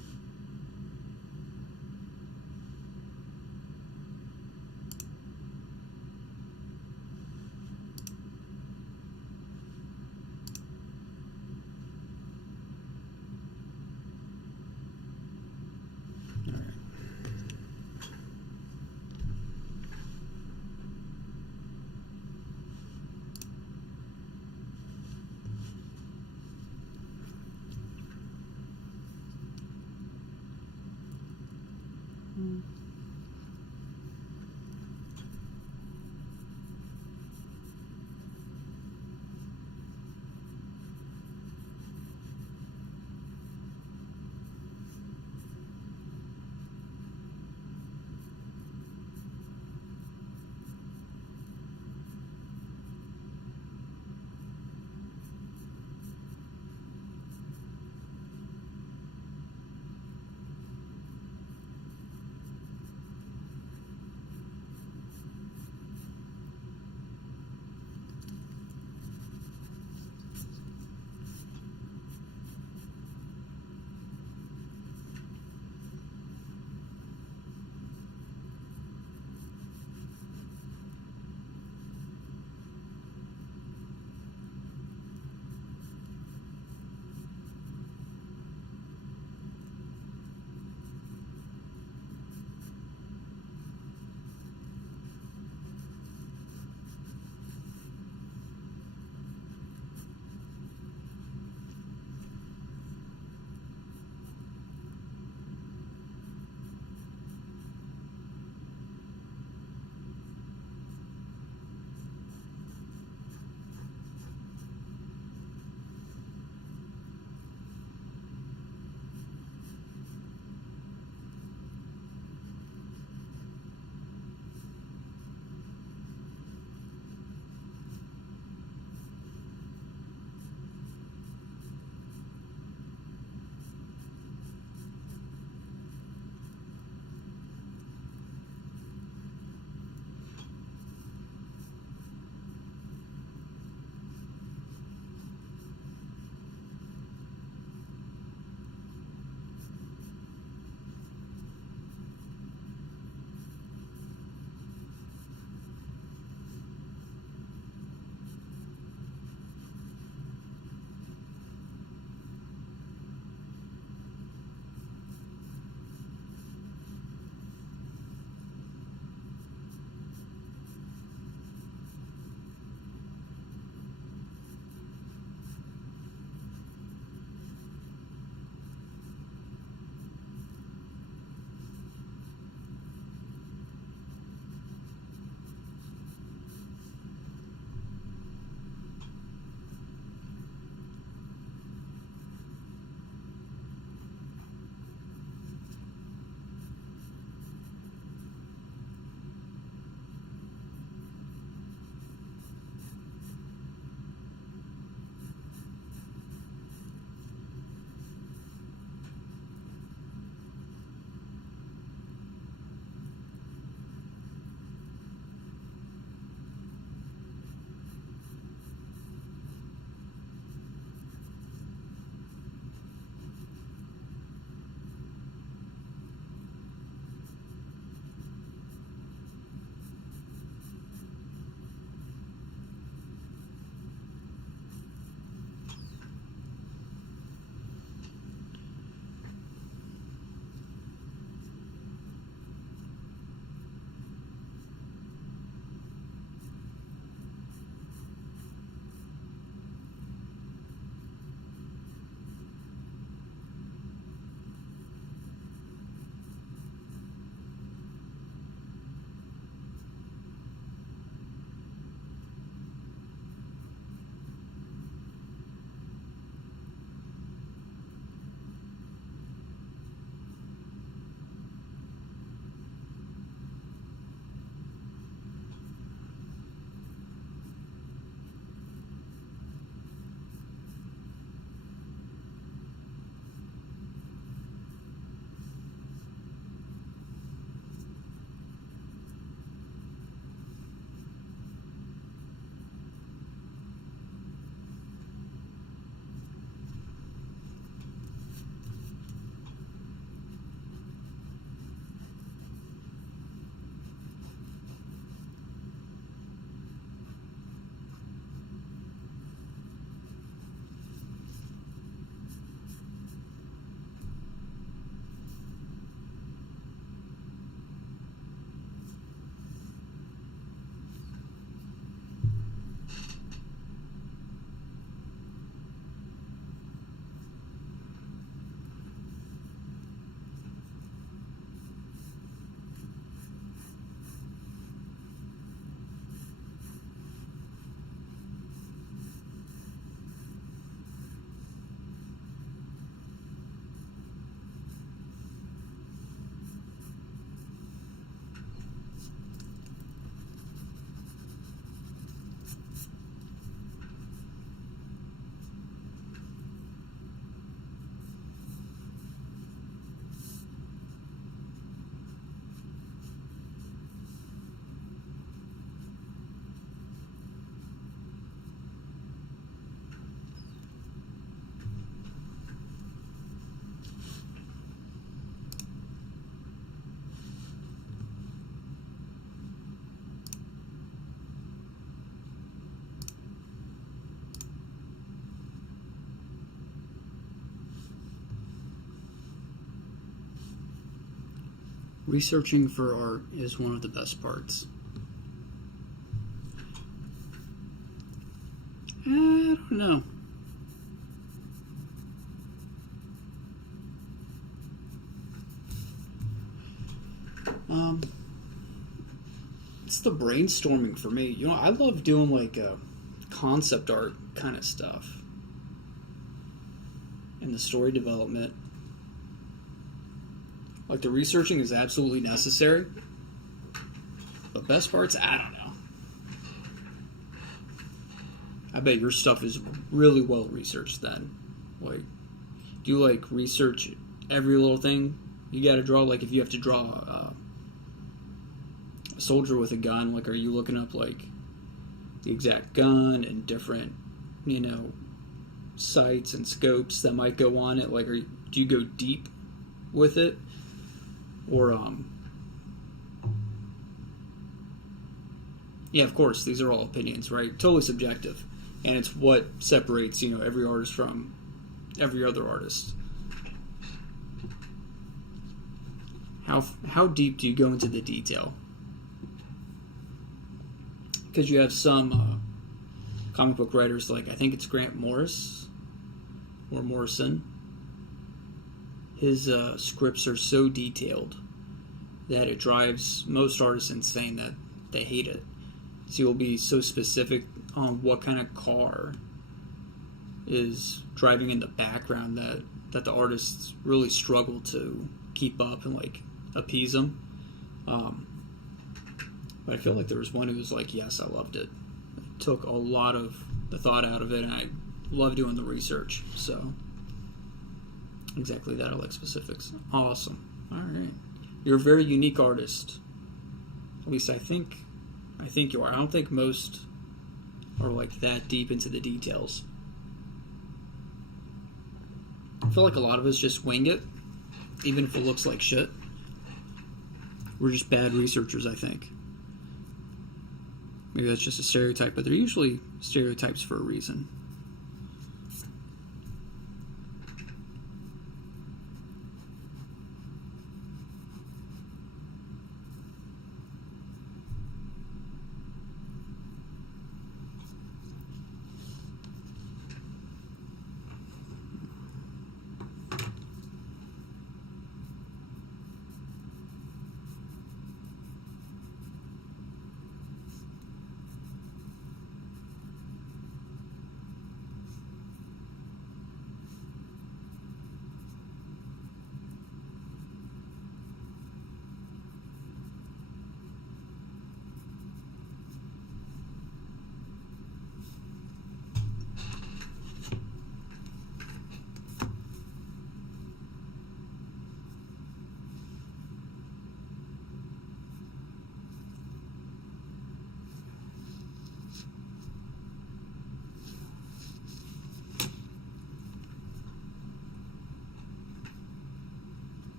Researching for art is one of the best parts. I don't know. It's the brainstorming for me. You know, I love doing like concept art kind of stuff. And the story development. Like the researching is absolutely necessary. But best parts, I don't know. I bet your stuff is really well researched then. Like, do you like research every little thing you gotta draw? Like if you have to draw a soldier with a gun, like are you looking up like the exact gun and different, you know, sights and scopes that might go on it? Like do you go deep with it? Or yeah, of course, these are all opinions, right? Totally subjective. And it's what separates, you know, every artist from every other artist. How deep do you go into the detail? Because you have some comic book writers, like I think it's Grant Morris or Morrison. His scripts are so detailed that it drives most artists insane that they hate it. So you'll be so specific on what kind of car is driving in the background that the artists really struggle to keep up and like appease them. But I feel like there was one who was like, yes, I loved it. It took a lot of the thought out of it, and I love doing the research. So exactly that. I like specifics. Awesome. All right. You're a very unique artist. At least I think you are. I don't think most are like that deep into the details. I feel like a lot of us just wing it, even if it looks like shit. We're just bad researchers, I think. Maybe that's just a stereotype, but they're usually stereotypes for a reason.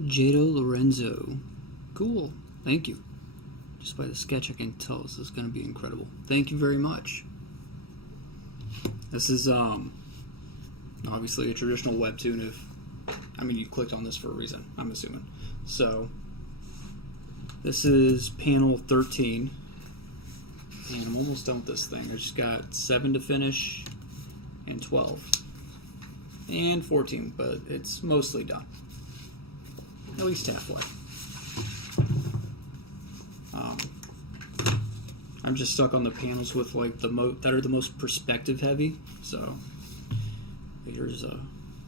Jado Lorenzo. Cool. Thank you. Just by the sketch I can tell this is going to be incredible. Thank you very much. This is obviously a traditional webtoon. You clicked on this for a reason, I'm assuming. So this is panel 13. And I'm almost done with this thing. I just got 7 to finish and 12. and 14, but it's mostly done. At least halfway. I'm just stuck on the panels with like that are the most perspective heavy. So here's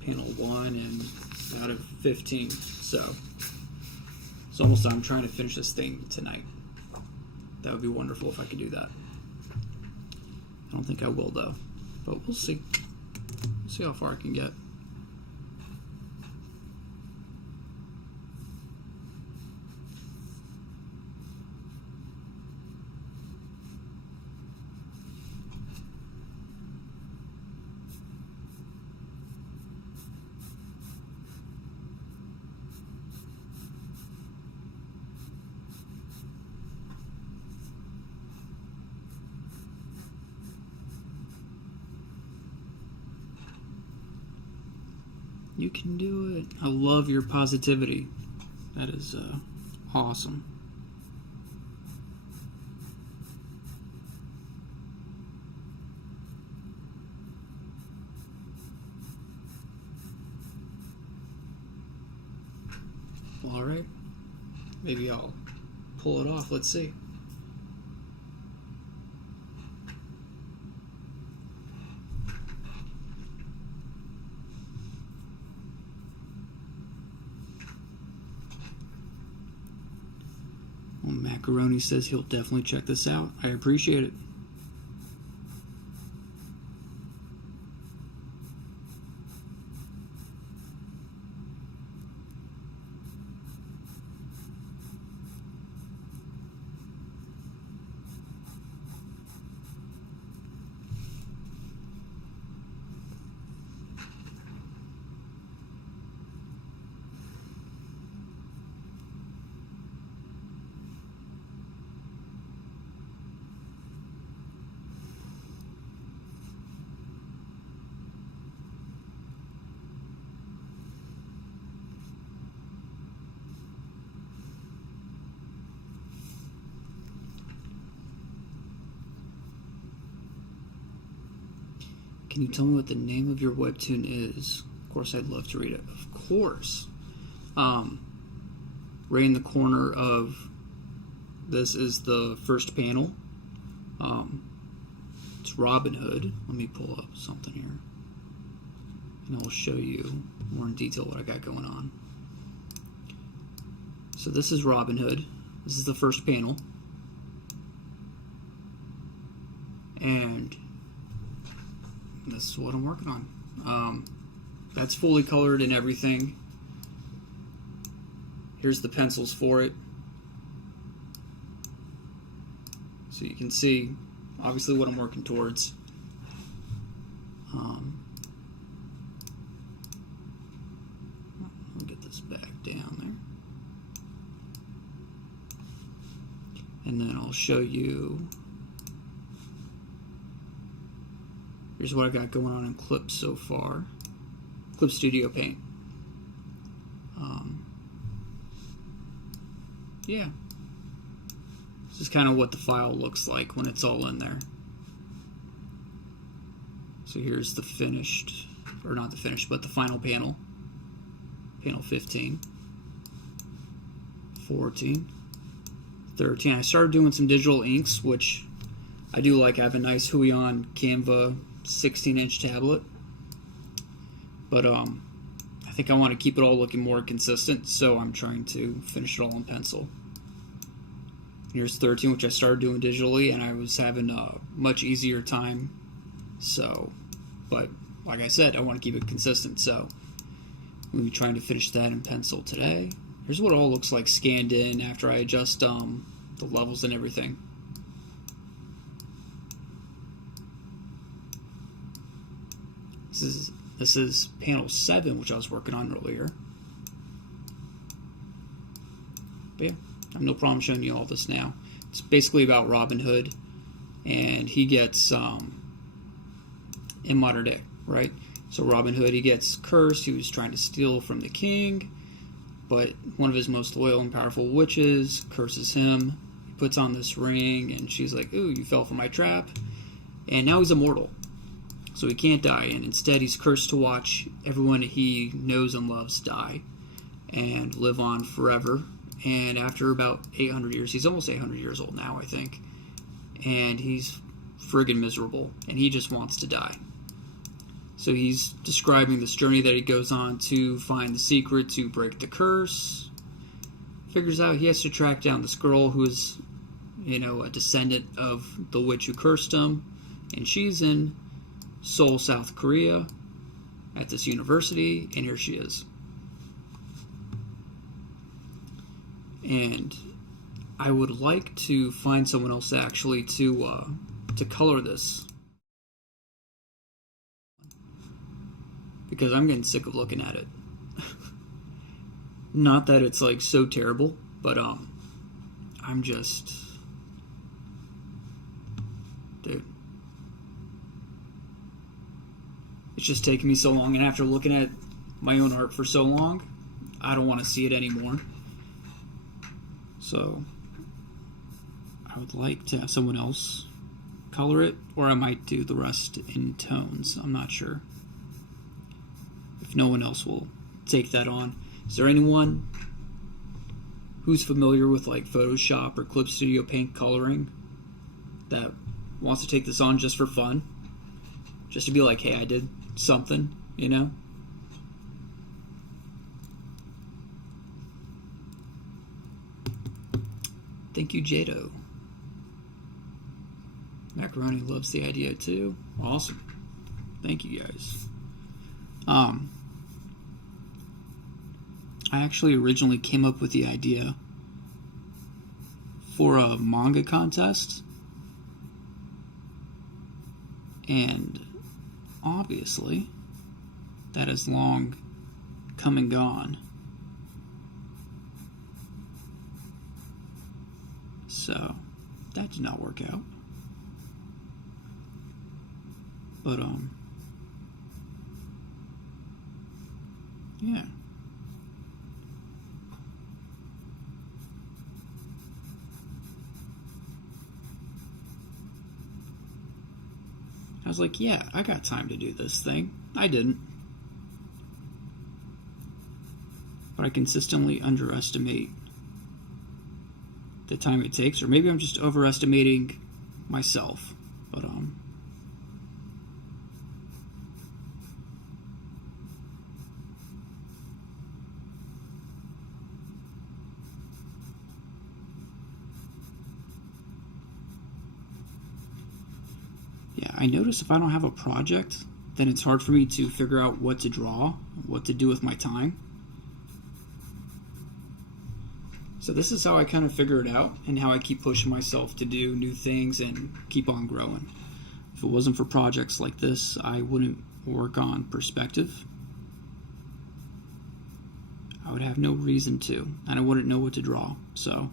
panel 1 and out of 15. So it's almost done. I'm trying to finish this thing tonight. That would be wonderful if I could do that. I don't think I will though, but we'll see. We'll see how far I can get. You can do it. I love your positivity. That is awesome. Well, all right. Maybe I'll pull it off. Let's see. Well, Macaroni says he'll definitely check this out. I appreciate it. Can you tell me what the name of your webtoon is? Of course, I'd love to read it. Of course. Right in the corner of this is the first panel. It's Robin Hood. Let me pull up something here, and I'll show you more in detail what I got going on. So this is Robin Hood. This is the first panel. And this is what I'm working on. That's fully colored and everything. Here's the pencils for it. So you can see obviously what I'm working towards. I'll get this back down there. And then I'll show you. Here's what I got going on in Clip so far. Clip Studio Paint. Yeah. This is kind of what the file looks like when it's all in there. So here's the finished, or not the finished, but the final panel. Panel 15, 14, 13. I started doing some digital inks, which I do like. I have a nice Huion Canva 16-inch tablet, but I think I want to keep it all looking more consistent, so I'm trying to finish it all in pencil. Here's 13, which I started doing digitally, and I was having a much easier time. So, but like I said, I want to keep it consistent, so we'll be trying to finish that in pencil today. Here's what it all looks like scanned in after I adjust the levels and everything. This is panel 7, which I was working on earlier. But yeah, I have no problem showing you all this now. It's basically about Robin Hood, and he gets in modern day, right? So Robin Hood, he gets cursed. He was trying to steal from the king, but one of his most loyal and powerful witches curses him. He puts on this ring, and she's like, "Ooh, you fell for my trap," and now he's immortal. So he can't die, and instead he's cursed to watch everyone he knows and loves die and live on forever. And after about 800 years, he's almost 800 years old now, I think, and he's friggin' miserable, and he just wants to die. So he's describing this journey that he goes on to find the secret to break the curse. Figures out he has to track down this girl who is, a descendant of the witch who cursed him, and she's in Seoul, South Korea, at this university, and here she is. And I would like to find someone else actually to color this, because I'm getting sick of looking at it. Not that it's like so terrible, but I'm just, dude, it's just taking me so long, and after looking at my own art for so long, I don't want to see it anymore. So I would like to have someone else color it, or I might do the rest in tones. I'm not sure if no one else will take that on. Is there anyone who's familiar with like Photoshop or Clip Studio Paint coloring that wants to take this on just for fun? Just to be like, hey, I did something, Thank you, Jado. Macaroni loves the idea too. Awesome. Thank you, guys. I actually originally came up with the idea for a manga contest, and obviously that has long come and gone. So that did not work out. But yeah. I was like, yeah, I got time to do this thing. I didn't. But I consistently underestimate the time it takes, or maybe I'm just overestimating myself. But yeah, I notice if I don't have a project, then it's hard for me to figure out what to draw, what to do with my time. So this is how I kind of figure it out, and how I keep pushing myself to do new things and keep on growing. If it wasn't for projects like this, I wouldn't work on perspective. I would have no reason to, and I wouldn't know what to draw. So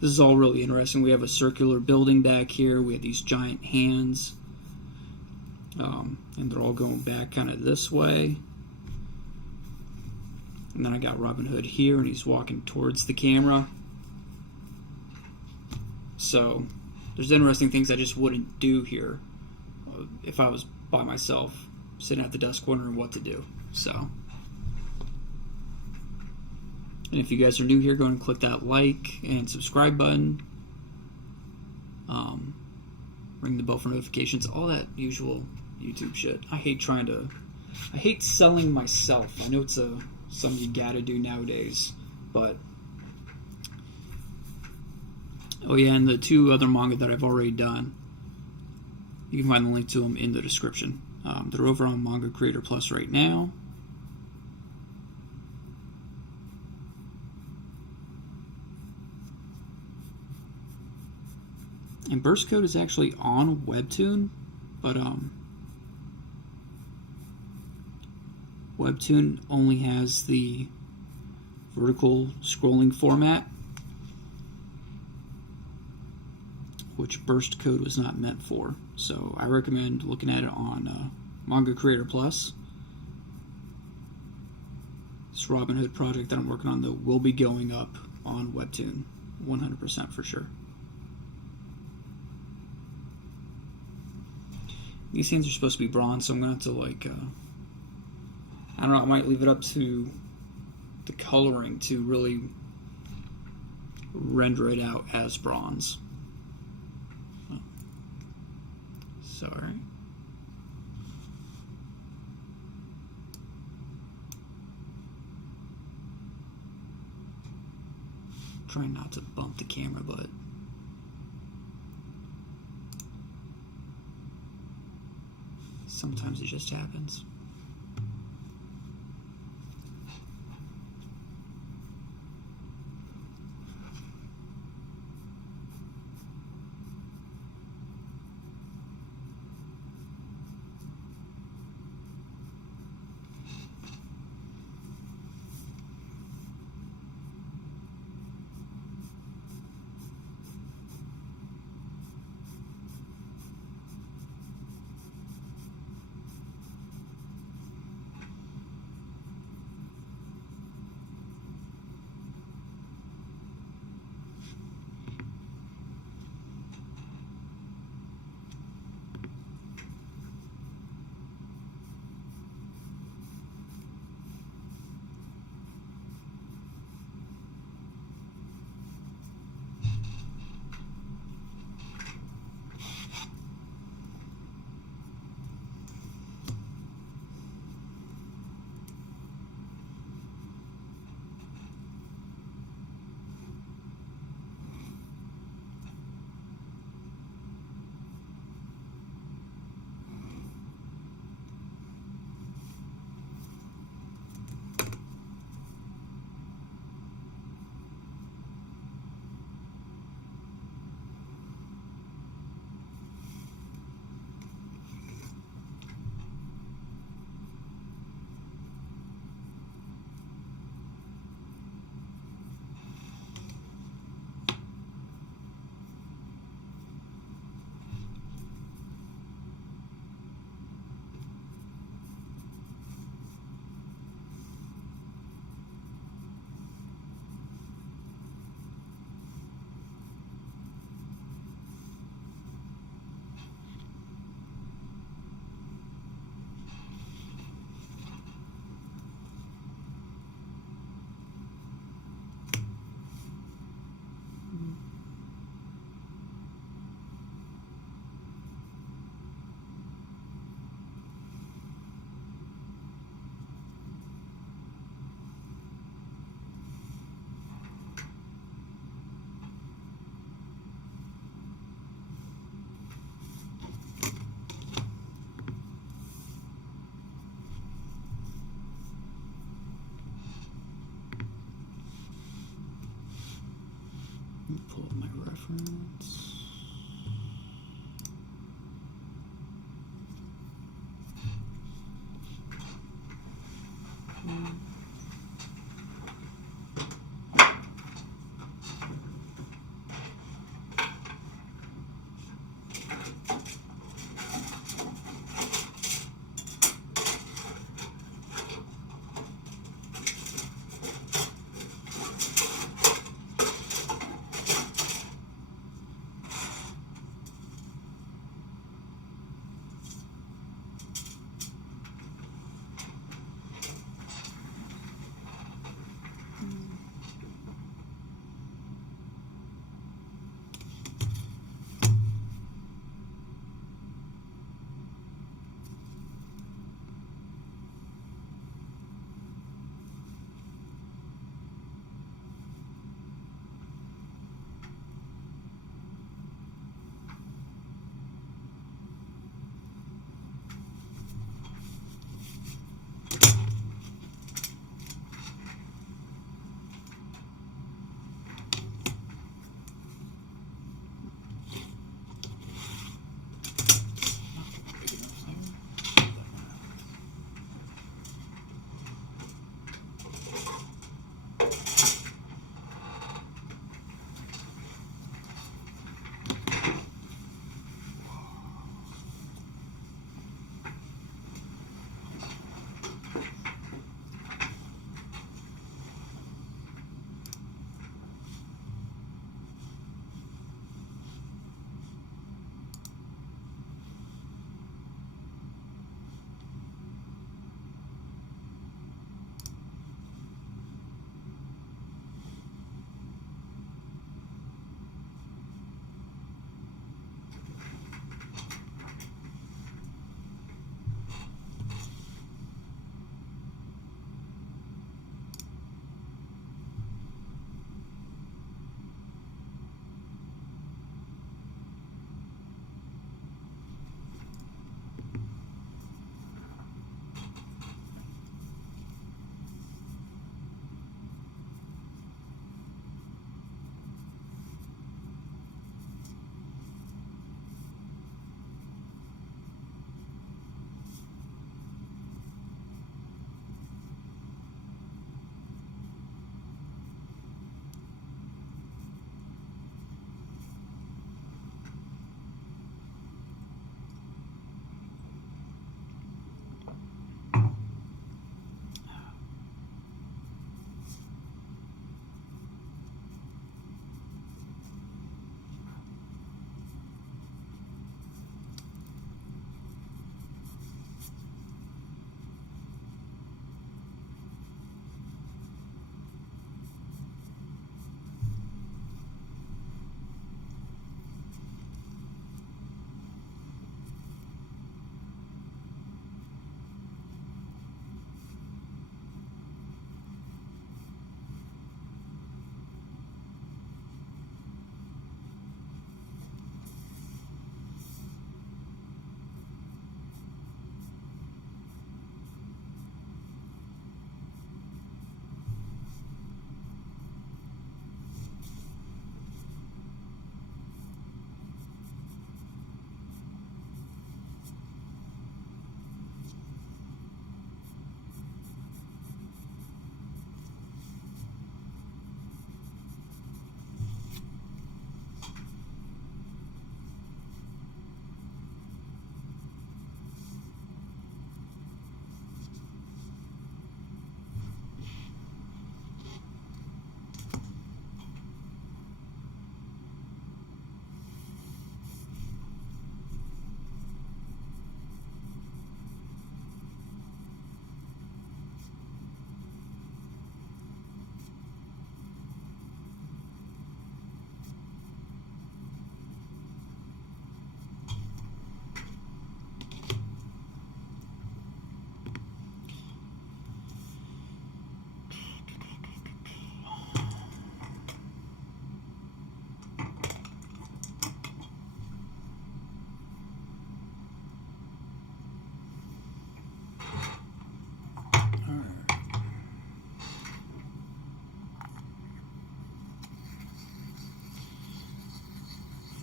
this is all really interesting. We have a circular building back here. We have these giant hands, and they're all going back kind of this way. And then I got Robin Hood here, and he's walking towards the camera. So there's interesting things I just wouldn't do here if I was by myself, sitting at the desk wondering what to do. So, and if you guys are new here, go ahead and click that like and subscribe button. Ring the bell for notifications, all that usual YouTube shit. I hate selling myself. I know it's something you gotta do nowadays, but oh yeah, and the two other manga that I've already done, you can find the link to them in the description. They're over on Manga Creator Plus right now. And Burst Code is actually on Webtoon, but Webtoon only has the vertical scrolling format, which Burst Code was not meant for. So I recommend looking at it on Manga Creator Plus. This Robin Hood project that I'm working on, though, will be going up on Webtoon, 100% for sure. These hands are supposed to be bronze, so I'm going to have to, like, I don't know, I might leave it up to the coloring to really render it out as bronze. Oh. Sorry. Trying not to bump the camera, but sometimes it just happens. Pull up my reference.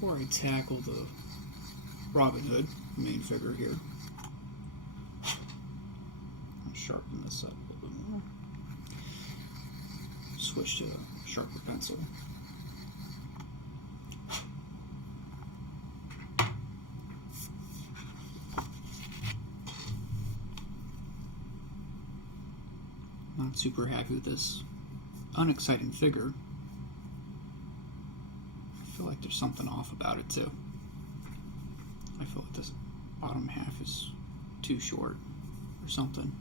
before I tackle the Robin Hood main figure here, I'll sharpen this up a little bit more. Switch to a sharper pencil. Not super happy with this unexciting figure. I feel like there's something off about it too. I feel like this bottom half is too short or something.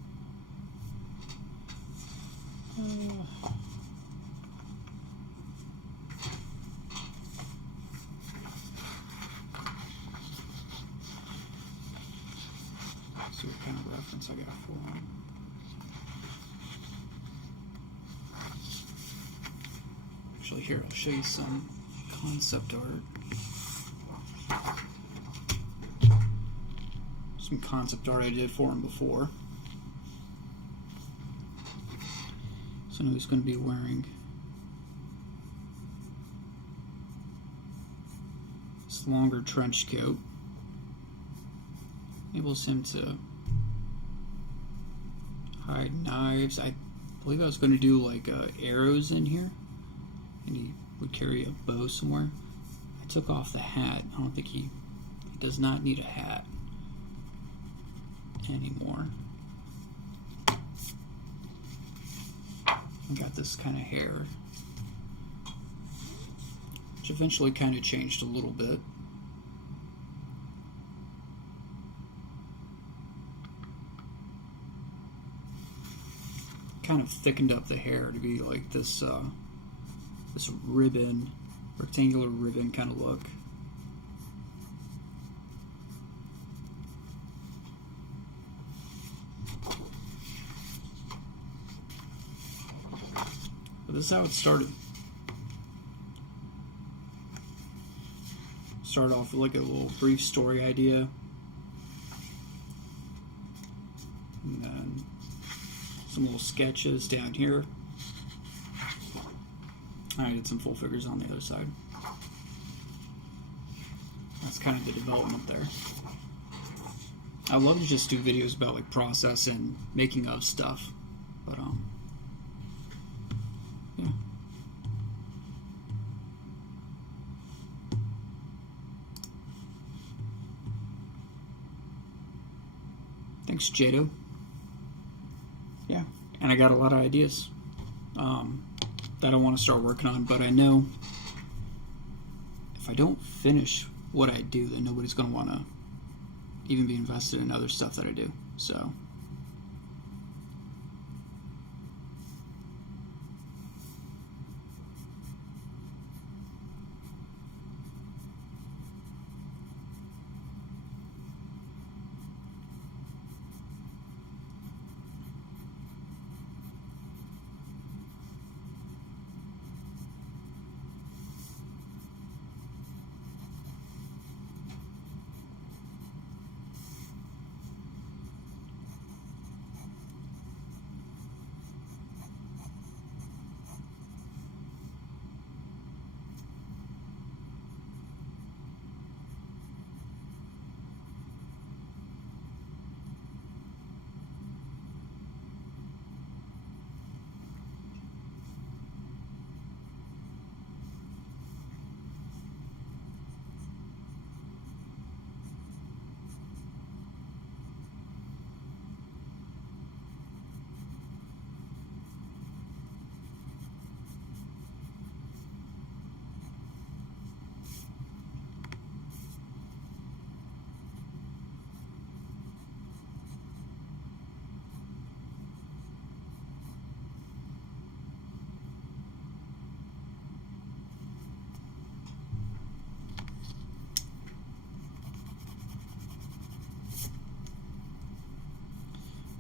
See what kind of reference I got for him. Actually, here, I'll show you some concept art. Some concept art I did for him before. So I know he's going to be wearing this longer trench coat. Enables him to hide knives. I believe I was going to do like arrows in here, and he would carry a bow somewhere. I took off the hat. I don't think he does not need a hat anymore. I got this kind of hair, which eventually kind of changed a little bit. Kind of thickened up the hair to be like this this ribbon, rectangular ribbon kind of look. But this is how it started. Started off with like a little brief story idea, and then some little sketches down here. I did some full figures on the other side. That's kind of the development there. I love to just do videos about like process and making of stuff, but yeah. Thanks, Jado. Yeah, and I got a lot of ideas that I want to start working on, but I know if I don't finish what I do, then nobody's going to want to even be invested in other stuff that I do. So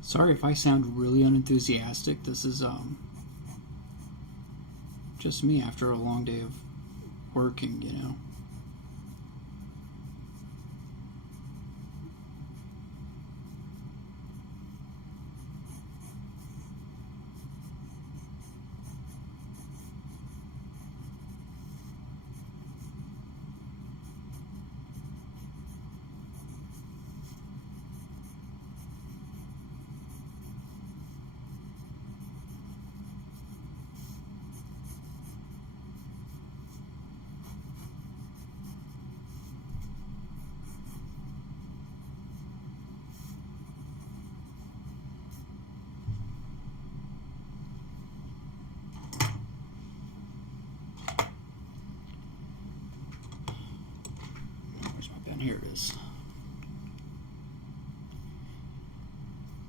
sorry if I sound really unenthusiastic. This is just me after a long day of working, you know.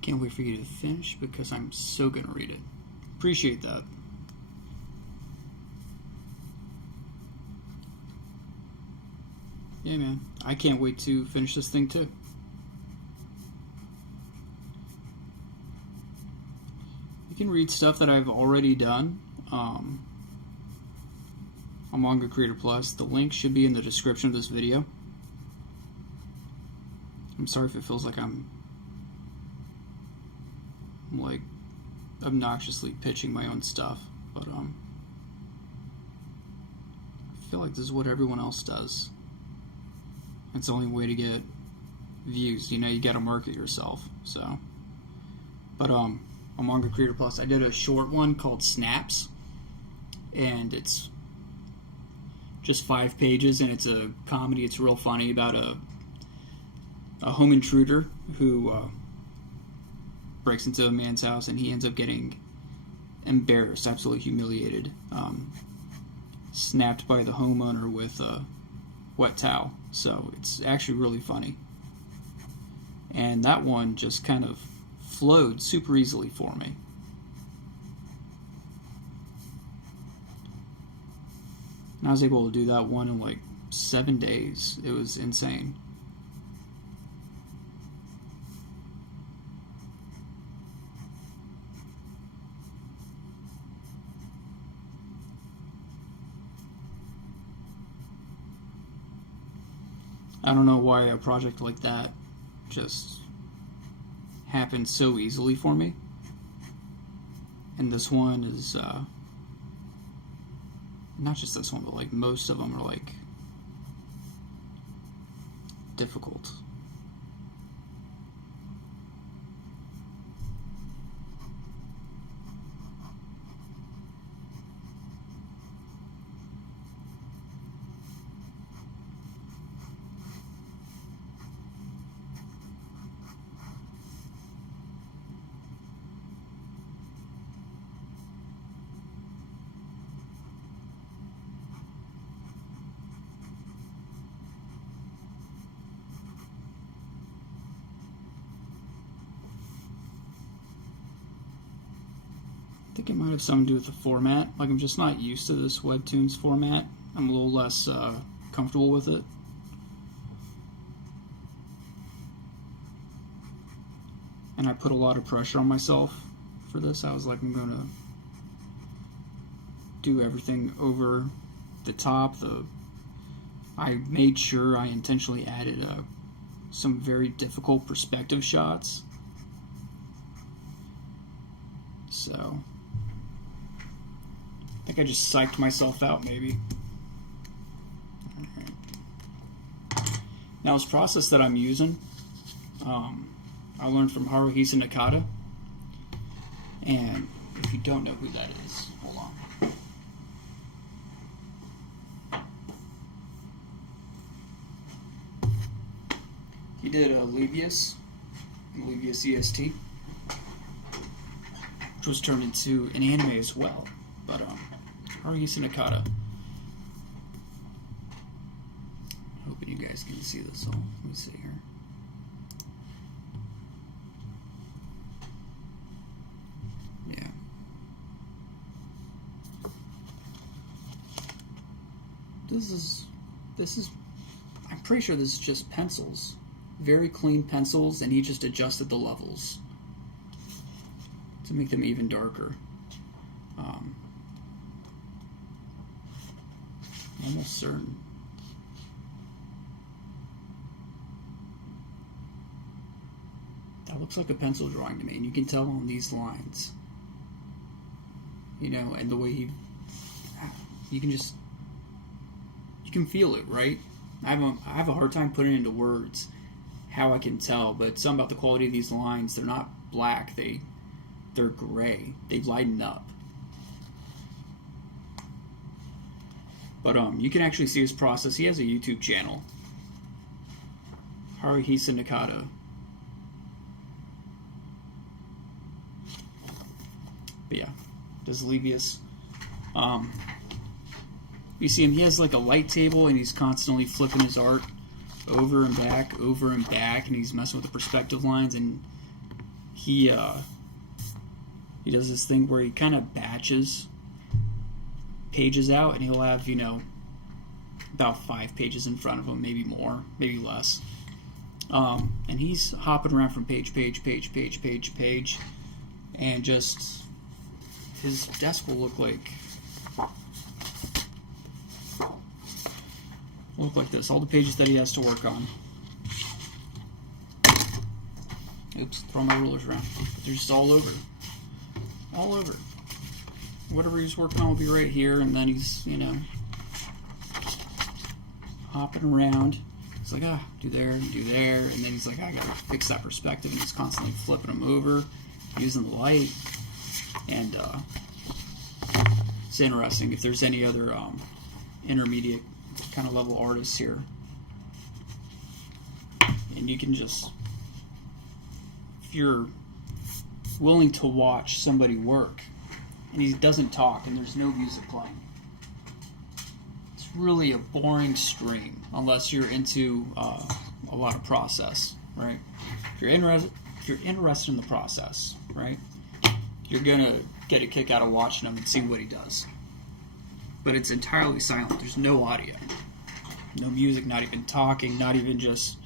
Can't wait for you to finish because I'm so gonna read it. Appreciate that. Yeah, man. I can't wait to finish this thing too. You can read stuff that I've already done on Manga Creator Plus. The link should be in the description of this video. I'm sorry if it feels like I'm like obnoxiously pitching my own stuff, but I feel like this is what everyone else does. It's the only way to get views. You know, you gotta market yourself. So, but on Manga Creator Plus, I did a short one called Snaps, and it's just 5 pages, and it's a comedy. It's real funny about a home intruder who breaks into a man's house, and he ends up getting embarrassed, absolutely humiliated, snapped by the homeowner with a wet towel. So it's actually really funny. And that one just kind of flowed super easily for me. And I was able to do that one in like 7 days. It was insane. I don't know why a project like that just happened so easily for me. And this one is, not just this one, but like most of them are like difficult. I think it might have something to do with the format. Like, I'm just not used to this Webtoons format. I'm a little less comfortable with it. And I put a lot of pressure on myself for this. I was like, I'm going to do everything over the top. I made sure I intentionally added some very difficult perspective shots. So I think I just psyched myself out, maybe. Okay. Now, this process that I'm using, I learned from Haruhisa Nakata. And if you don't know who that is, hold on. He did Levius EST, which was turned into an anime as well. But Haruhisa Nakata. Hoping you guys can see this all. Let me see here. Yeah. This is I'm pretty sure this is just pencils. Very clean pencils, and he just adjusted the levels to make them even darker. Almost certain. That looks like a pencil drawing to me, and you can tell on these lines. You know, and the way you can feel it, right? I have a hard time putting it into words how I can tell, but something about the quality of these lines, they're not black, they're gray. They lighten up. But you can actually see his process. He has a YouTube channel, Haruhisa Nakata. But yeah, does Levius. You see him, he has like a light table, and he's constantly flipping his art over and back, and he's messing with the perspective lines, and he does this thing where he kind of batches pages out, and he'll have, about 5 pages in front of him, maybe more, maybe less. And he's hopping around from page, and just his desk will look like this. All the pages that he has to work on. Oops, throw my rulers around. They're just all over. All over. Whatever he's working on will be right here, and then he's, hopping around. He's like, do there, and then he's like, I gotta fix that perspective, and he's constantly flipping them over, using the light, and it's interesting. If there's any other intermediate kind of level artists here, and you can just, if you're willing to watch somebody work, and he doesn't talk, and there's no music playing, it's really a boring stream unless you're into a lot of process, right? If you're interested in the process, right, you're gonna get a kick out of watching him and seeing what he does. But it's entirely silent. There's no audio, no music, not even talking, not even just,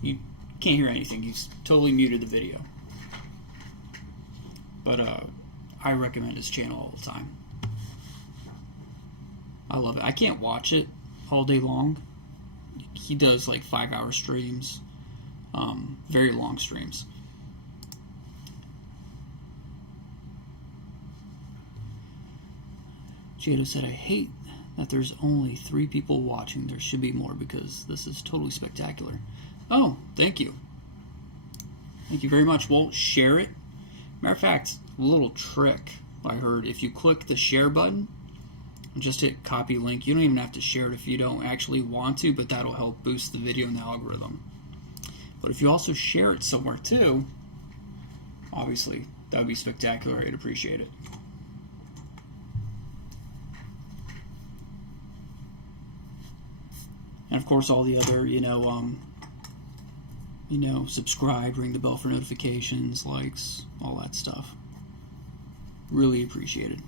you can't hear anything. He's totally muted the video. But I recommend his channel all the time. I love it. I can't watch it all day long. He does like 5-hour streams, very long streams. Jado said, I hate that there's only 3 people watching. There should be more because this is totally spectacular. Oh, thank you. Thank you very much. Well, share it. Matter of fact, a little trick I heard. If you click the share button and just hit copy link, you don't even have to share it if you don't actually want to, but that'll help boost the video in the algorithm. But if you also share it somewhere too, obviously, that would be spectacular. I'd appreciate it. And of course, all the other, subscribe, ring the bell for notifications, likes, all that stuff. Really appreciated.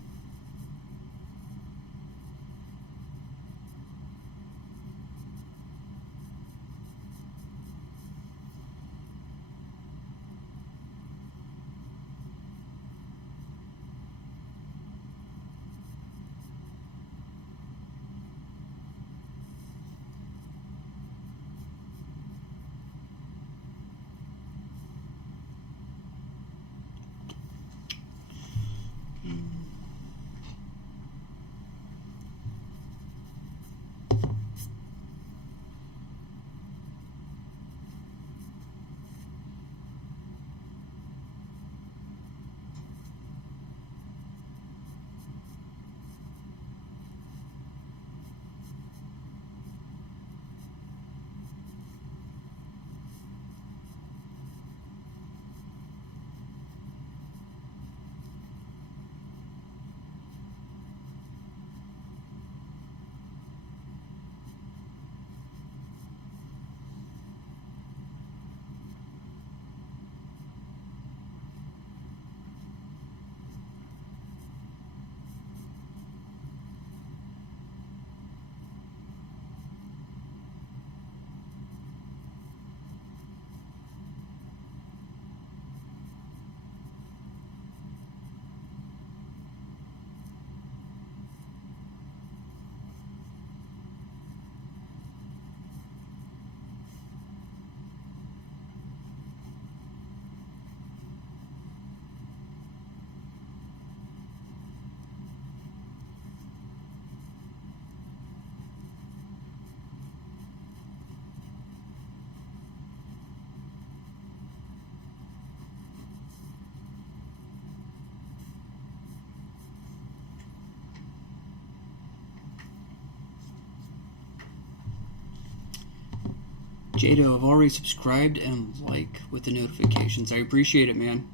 Jado, I've already subscribed and like with the notifications. I appreciate it, man.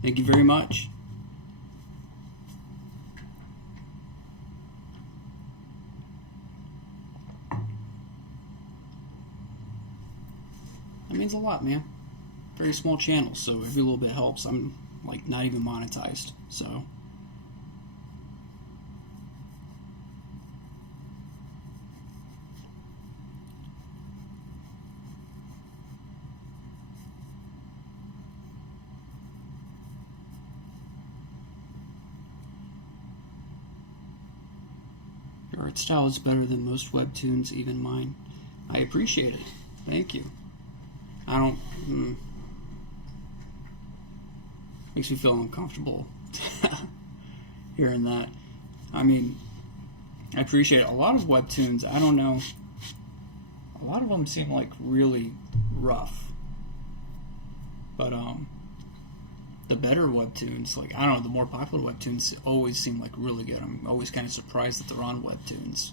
Thank you very much. That means a lot, man. very small channel, so every little bit helps. I'm like not even monetized, so. Your art style is better than most webtoons, even mine. I appreciate it. Thank you. I don't. Makes me feel uncomfortable hearing that. I mean, I appreciate it. A lot of webtoons, I don't know. A lot of them seem like really rough. But the better webtoons, like, I don't know, the more popular webtoons always seem like really good. I'm always kind of surprised that they're on Webtoons.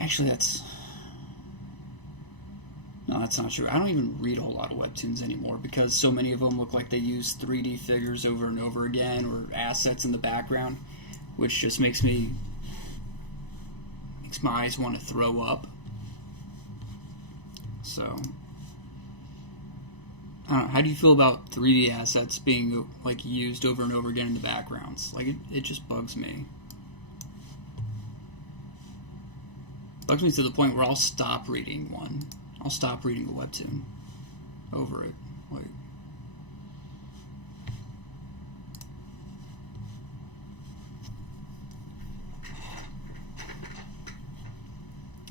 Actually, no, that's not true. I don't even read a whole lot of Webtoons anymore because so many of them look like they use 3D figures over and over again or assets in the background, which just makes my eyes want to throw up. So, I don't know, how do you feel about 3D assets being like used over and over again in the backgrounds? Like it just bugs me. Bugs me to the point where I'll stop reading one. I'll stop reading a webtoon over it. Like,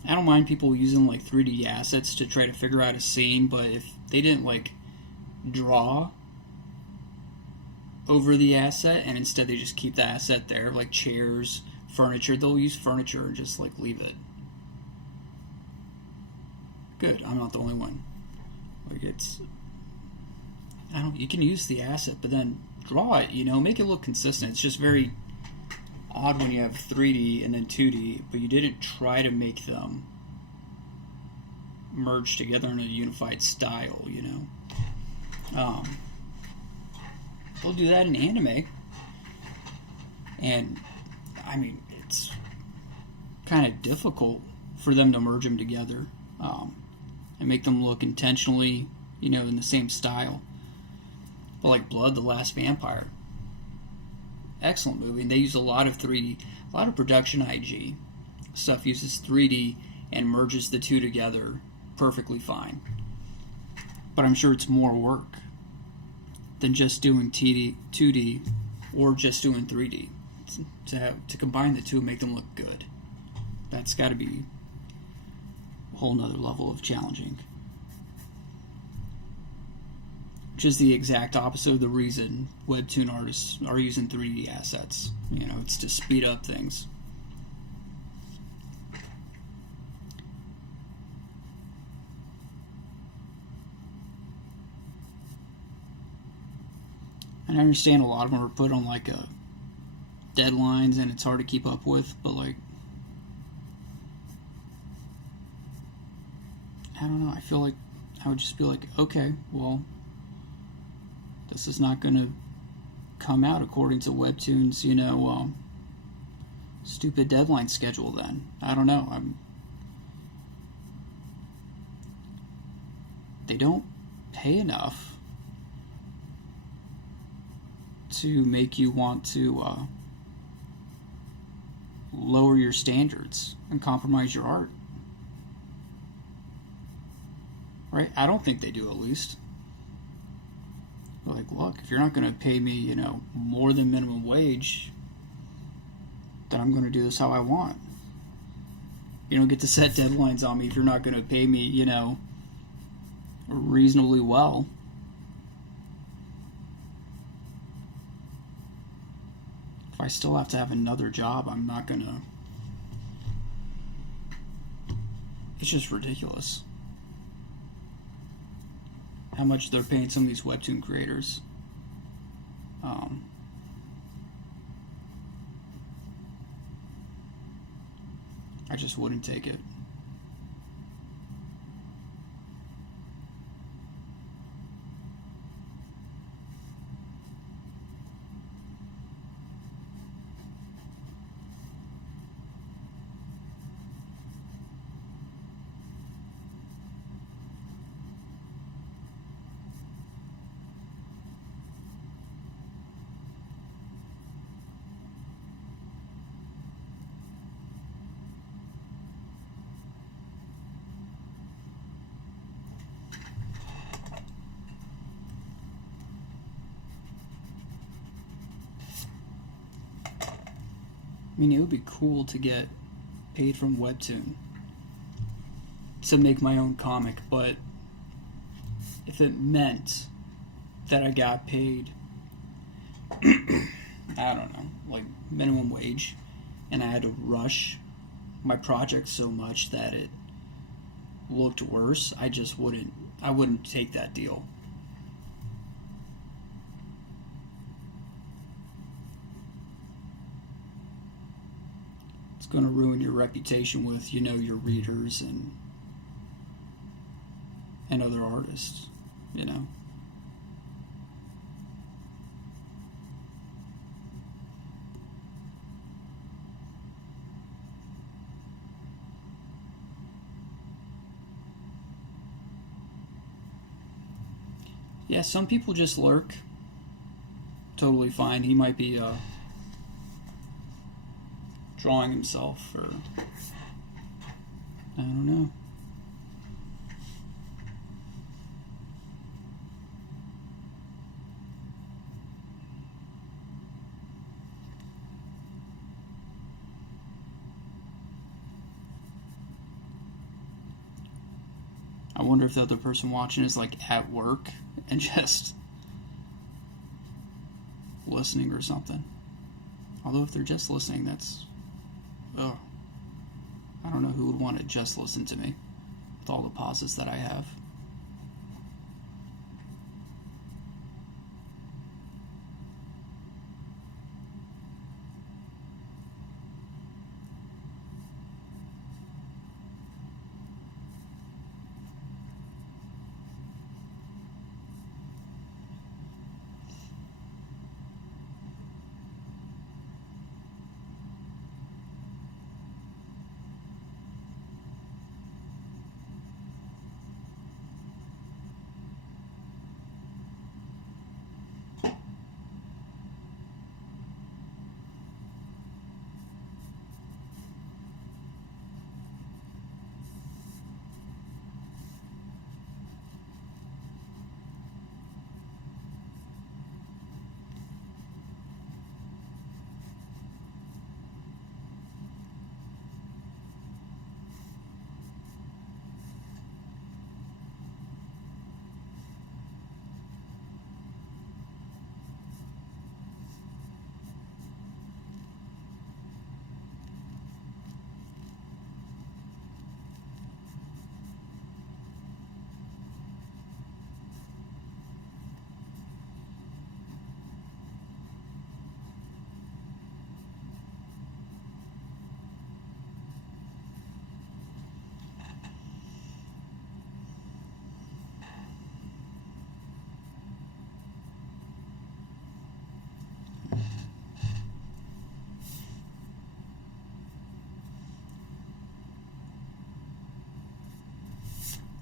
I don't mind people using like 3D assets to try to figure out a scene, but if they didn't like draw over the asset and instead they just keep the asset there, like chairs, furniture, they'll use furniture and just like leave it. Good, I'm not the only one. Like you can use the asset, but then draw it, make it look consistent. It's just very odd when you have 3D and then 2D, but you didn't try to make them merge together in a unified style, They'll do that in anime, and I mean, it's kind of difficult for them to merge them together and make them look intentionally, in the same style. But like Blood, the Last Vampire, excellent movie, and they use a lot of 3D, a lot of production IG stuff uses 3D and merges the two together perfectly fine. But I'm sure it's more work than just doing 2D or just doing 3D. To combine the two and make them look good, that's got to be a whole nother level of challenging. Which is the exact opposite of the reason webtoon artists are using 3D assets. It's to speed up things. And I understand a lot of them are put on like deadlines and it's hard to keep up with, but like, I don't know, I feel like I would just be like, okay, well, this is not going to come out according to Webtoons, stupid deadline schedule then. I don't know. They don't pay enough to make you want to lower your standards and compromise your art. Right? I don't think they do, at least. Like, look, if you're not going to pay me, more than minimum wage, then I'm going to do this how I want. You don't get to set deadlines on me if you're not going to pay me, reasonably well. If I still have to have another job, I'm not going to... It's just ridiculous how much they're paying some of these webtoon creators. I just wouldn't take it. I mean, it would be cool to get paid from Webtoon to make my own comic, but if it meant that I got paid, I don't know, like minimum wage, and I had to rush my project so much that it looked worse, I wouldn't take that deal. It's going to ruin your reputation with, your readers and other artists, Yeah, some people just lurk. Totally fine. He might be drawing himself, or I don't know. I wonder if the other person watching is like at work and just listening or something. Although if they're just listening, I don't know who would want to just listen to me with all the pauses that I have.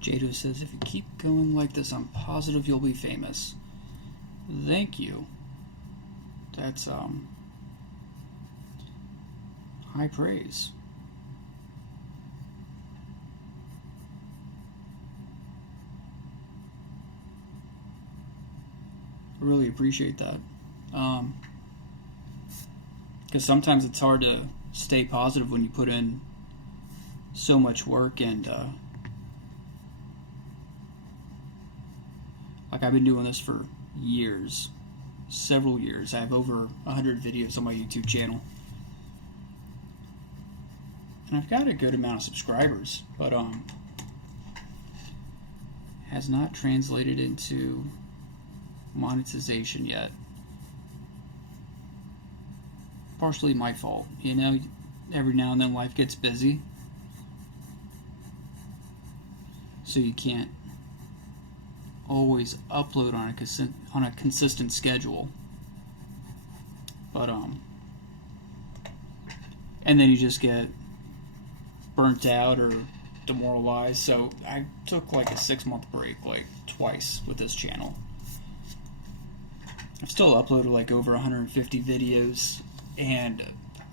Jado says, if you keep going like this, I'm positive you'll be famous. Thank you. That's, high praise. I really appreciate that. Because sometimes it's hard to stay positive when you put in so much work, and like I've been doing this for years, several years. I have over 100 videos on my YouTube channel, and I've got a good amount of subscribers, but has not translated into monetization yet. Partially my fault, every now and then life gets busy, so you can't always upload on a consistent schedule. But and then you just get burnt out or demoralized. So I took like a 6-month break, like twice with this channel. I've still uploaded like over 150 videos, and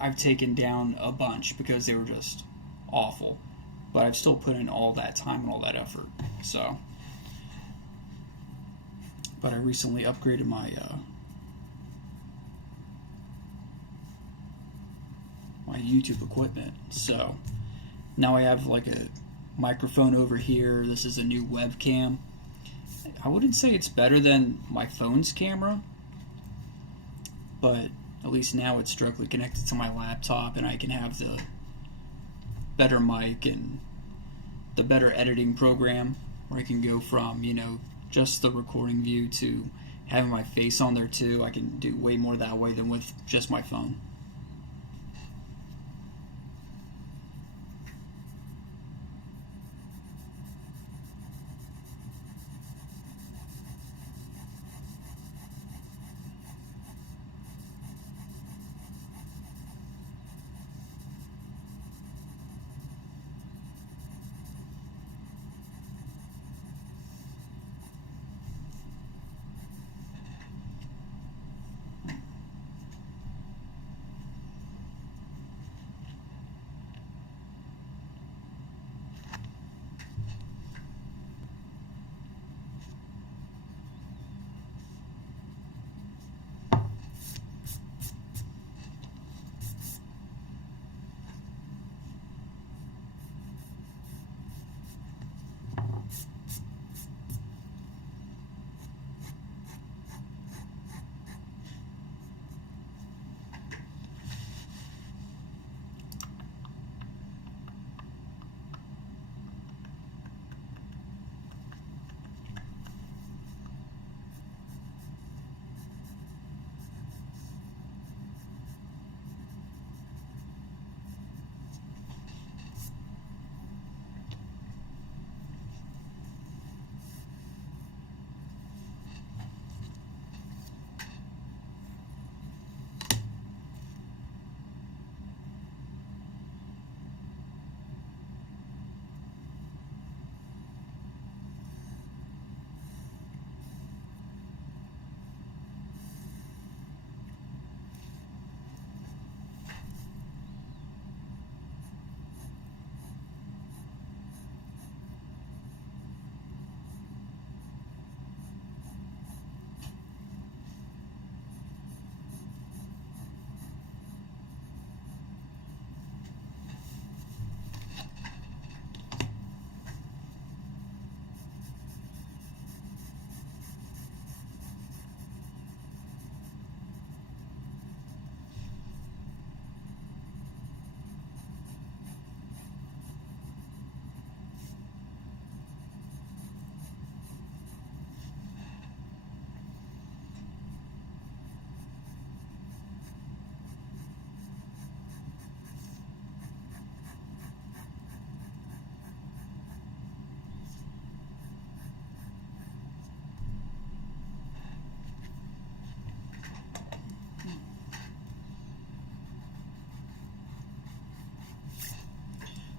I've taken down a bunch because they were just awful. But I've still put in all that time and all that effort. So, but I recently upgraded YouTube equipment. So now I have like a microphone over here. This is a new webcam. I wouldn't say it's better than my phone's camera, but at least now it's directly connected to my laptop, and I can have the better mic and the better editing program, where I can go from, just the recording view to having my face on there too. I can do way more that way than with just my phone.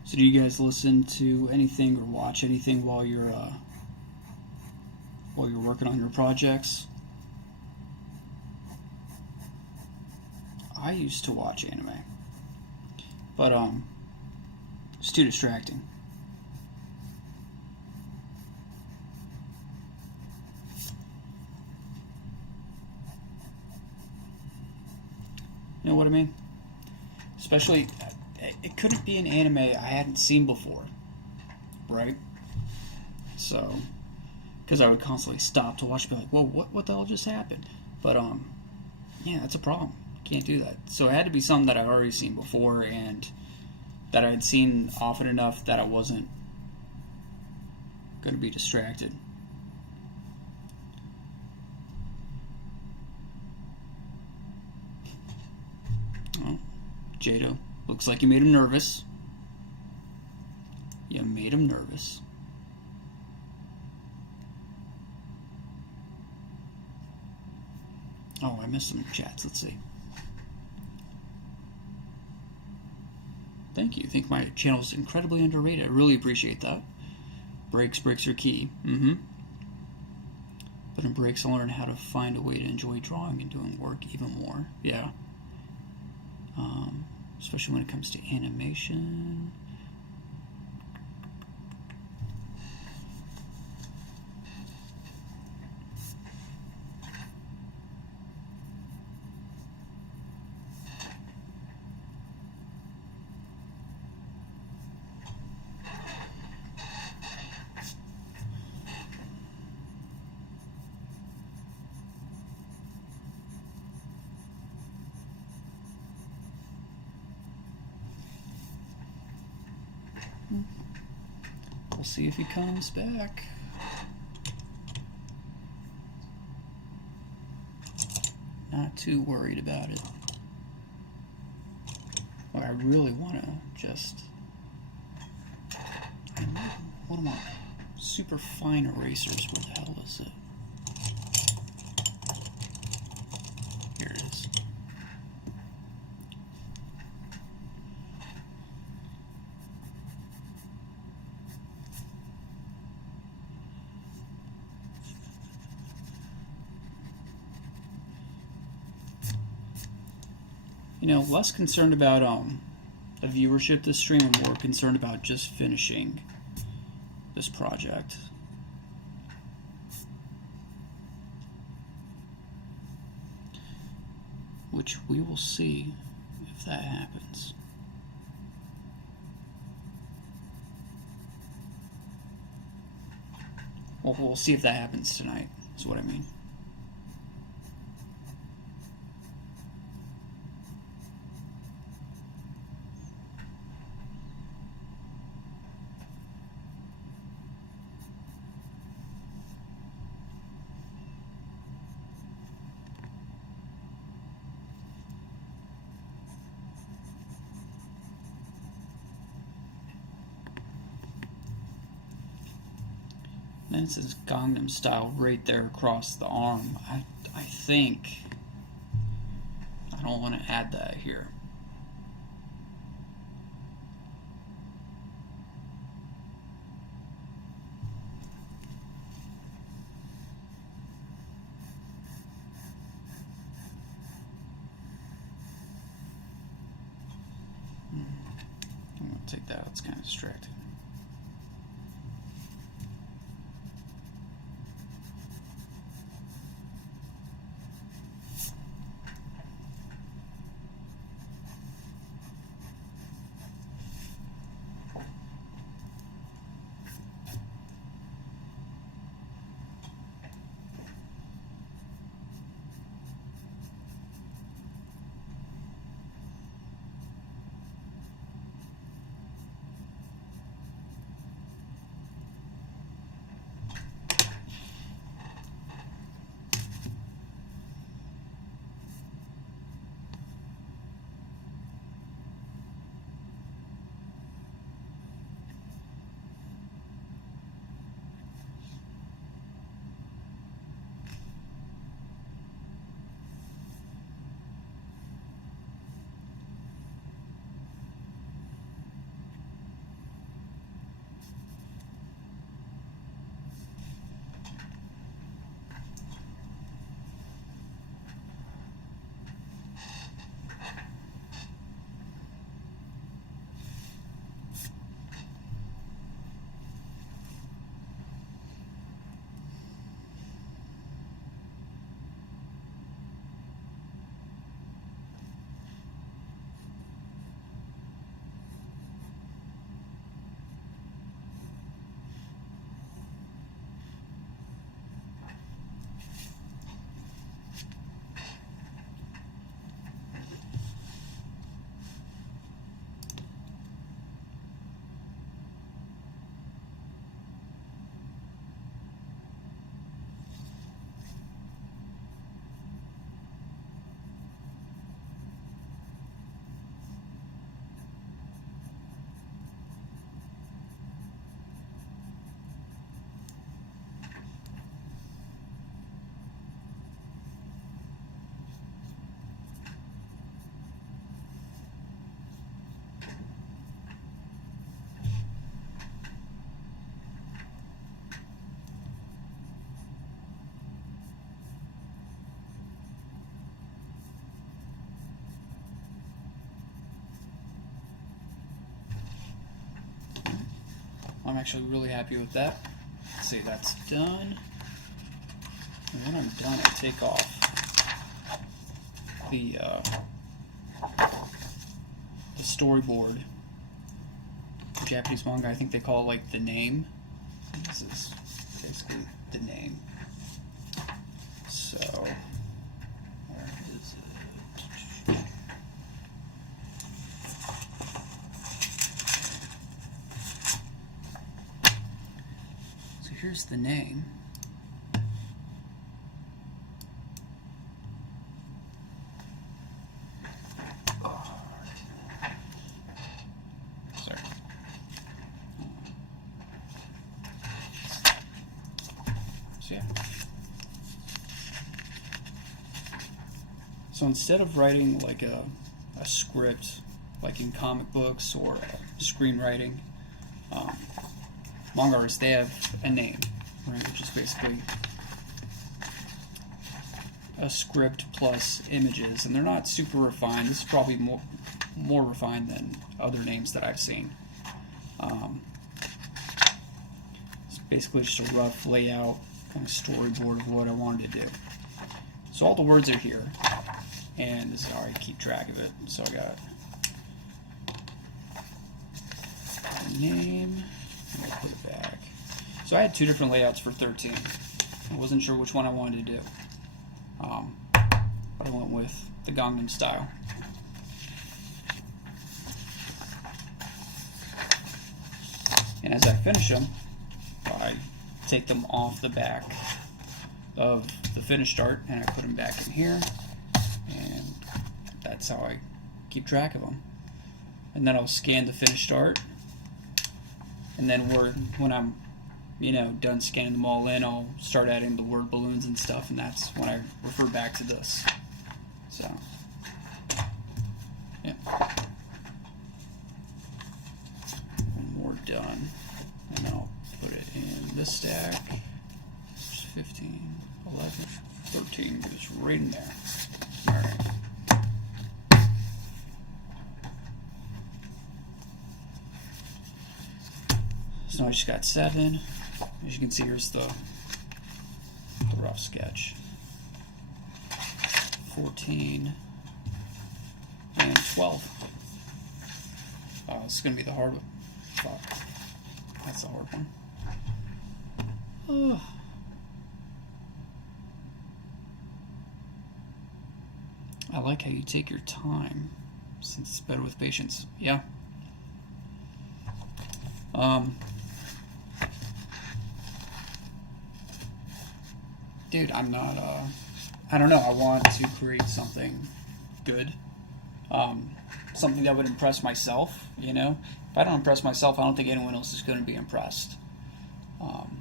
So do you guys listen to anything or watch anything while you're working on your projects? I used to watch anime, but it's too distracting. You know what I mean? Especially, it couldn't be an anime I hadn't seen before, right? So, because I would constantly stop to watch, and be like, "Whoa, what the hell just happened?" But yeah, that's a problem. Can't do that. So it had to be something that I've already seen before, and that I'd seen often enough that I wasn't going to be distracted. Oh, Jado, looks like you made him nervous. You made him nervous. Oh, I missed some chats. Let's see. Thank you. I think my channel is incredibly underrated. I really appreciate that. Breaks are key. But in breaks, I learn how to find a way to enjoy drawing and doing work even more. Yeah. Especially when it comes to animation. see if he comes back. Not too worried about it. What I really want to just... What am I? Super fine erasers. Where the hell is it? Here it is. You know, less concerned about the viewership this stream and more concerned about just finishing this project. Which we will see if that happens. Well, we'll see if that happens tonight, is what I mean. And it says Gangnam Style right there across the arm. I think I don't want to add that here. I'm going to take that out, it's kind of distracting. I'm actually really happy with that. Let's see, that's done. And when I'm done, I take off the storyboard. The Japanese manga, I think they call it like the name. This is basically the name. So, where is it? here's the name. Sorry. So yeah. So instead of writing like a script, like in comic books or screenwriting, manga artists, they have a name, right, which is basically a script plus images, and they're not super refined. This is probably more refined than other names that I've seen. It's basically just a rough layout, kind of storyboard of what I wanted to do. So all the words are here, and this is how I keep track of it. So I got the name, and I'll put it back. So I had two different layouts for 13. I wasn't sure which one I wanted to do. But I went with the Gangnam style. And as I finish them, I take them off the back of the finished art and I put them back in here, and that's how I keep track of them. And then I'll scan the finished art, and then when I'm done scanning them all in, I'll start adding the word balloons and stuff, and that's when I refer back to this. So, yeah. One more done. And then I'll put it in this stack. 15, 11, 13 goes right in there. Alright. So now I just got 7. As you can see, here's the rough sketch. 14 and 12. This is going to be the hard one. Oh, that's the hard one. Oh. I like how you take your time, since it's better with patience. Yeah. Dude, I'm not, I don't know, I want to create something good, something that would impress myself, If I don't impress myself, I don't think anyone else is going to be impressed. And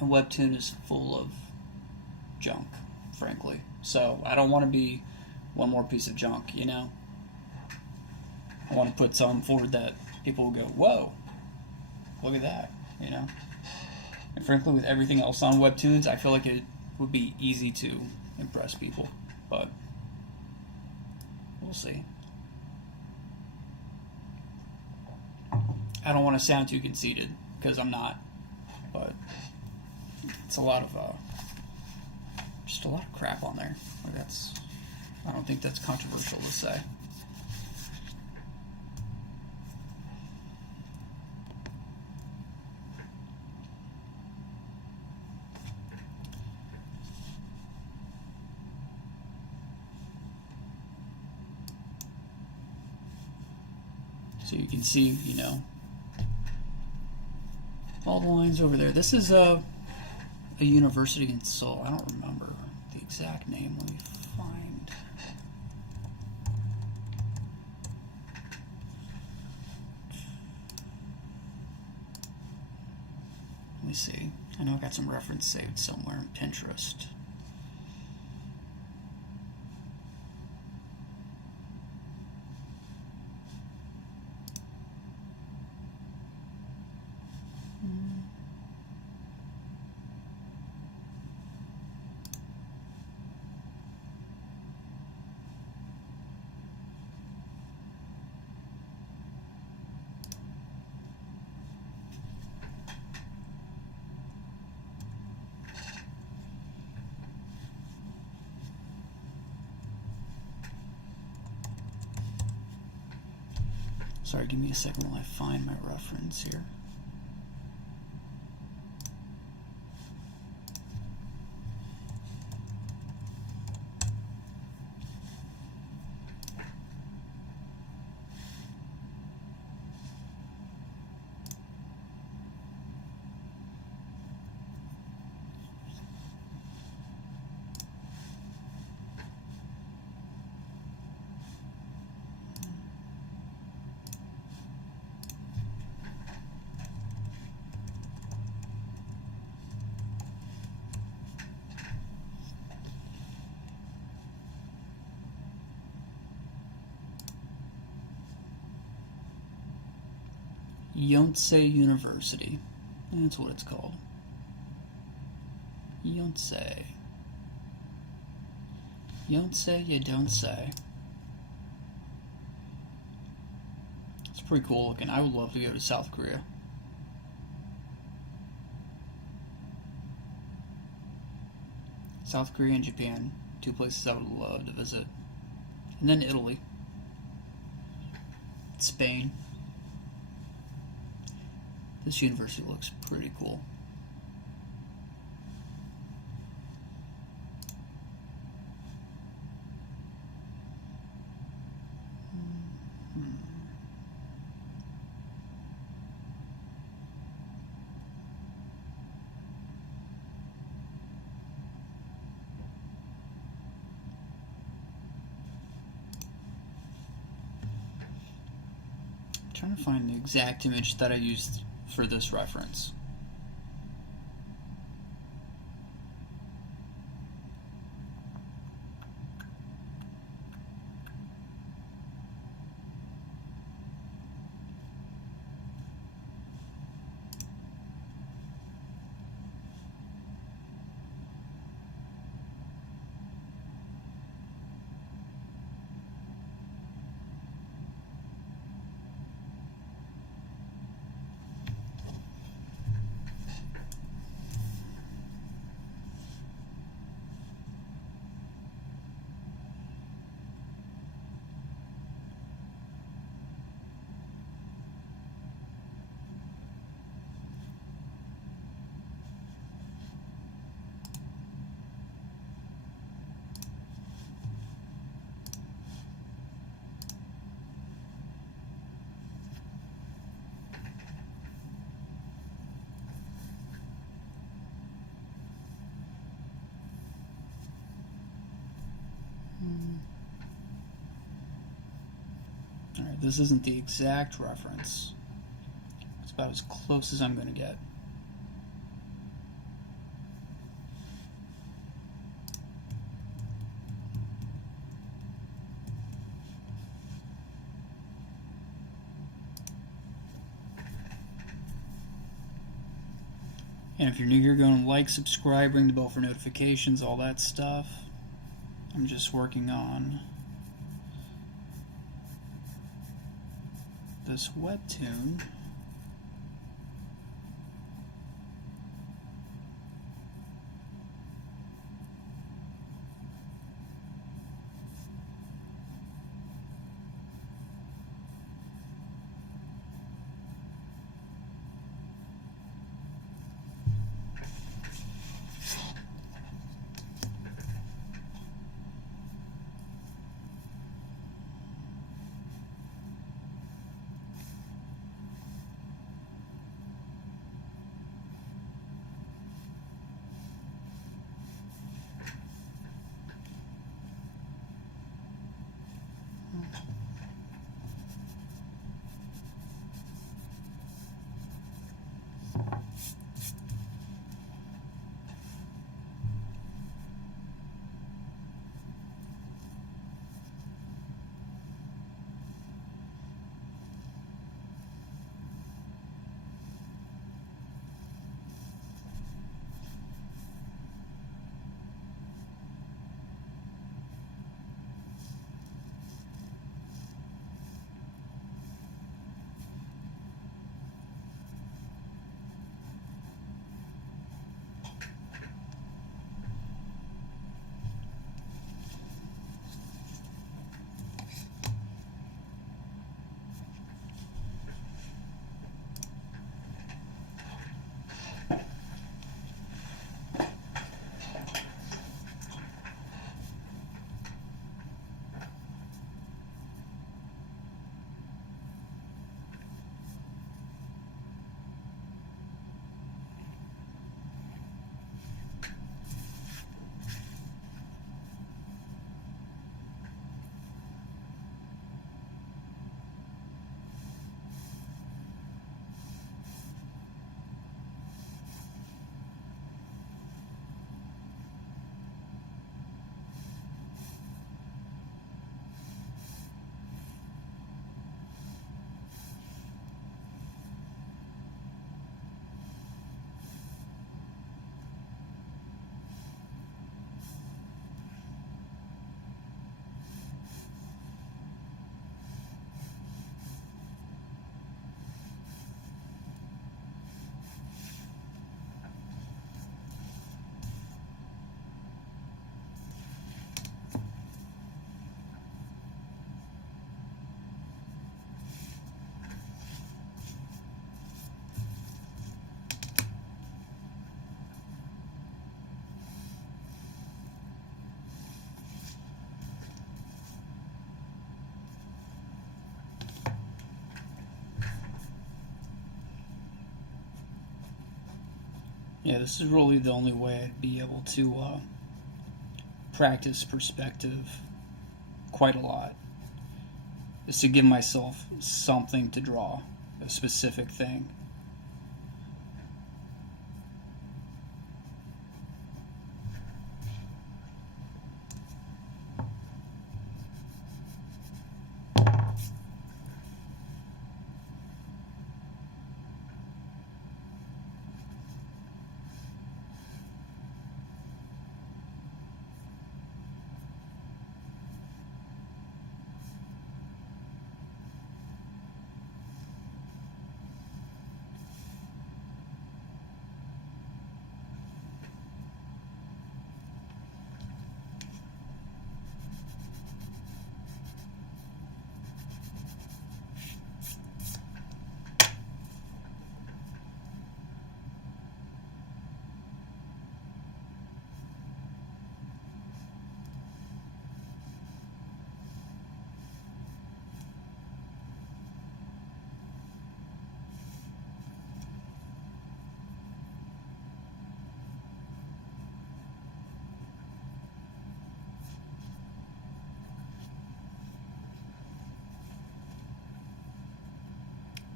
Webtoon is full of junk, frankly. So I don't want to be one more piece of junk, I want to put something forward that people will go, whoa, look at that, And frankly, with everything else on Webtoons, I feel like it would be easy to impress people, but we'll see. I don't want to sound too conceited, because I'm not, but it's a lot of just a lot of crap on there. I don't think that's controversial to say. So you can see, all the lines over there. This is a university in Seoul. I don't remember the exact name. Let me find. Let me see. I know I got some reference saved somewhere on Pinterest. Sorry, give me a second while I find my reference here. Yonsei University. That's what it's called. Yonsei. Yonsei, you don't say. It's pretty cool looking. I would love to go to South Korea. South Korea and Japan, two places I would love to visit. And then Italy. Spain. This university looks pretty cool. Trying to find the exact image that I used for this reference. Alright, this isn't the exact reference. It's about as close as I'm going to get. And if you're new here, go and like, subscribe, ring the bell for notifications, all that stuff. I'm just working on this webtoon. Yeah, this is really the only way I'd be able to practice perspective quite a lot, is to give myself something to draw, a specific thing.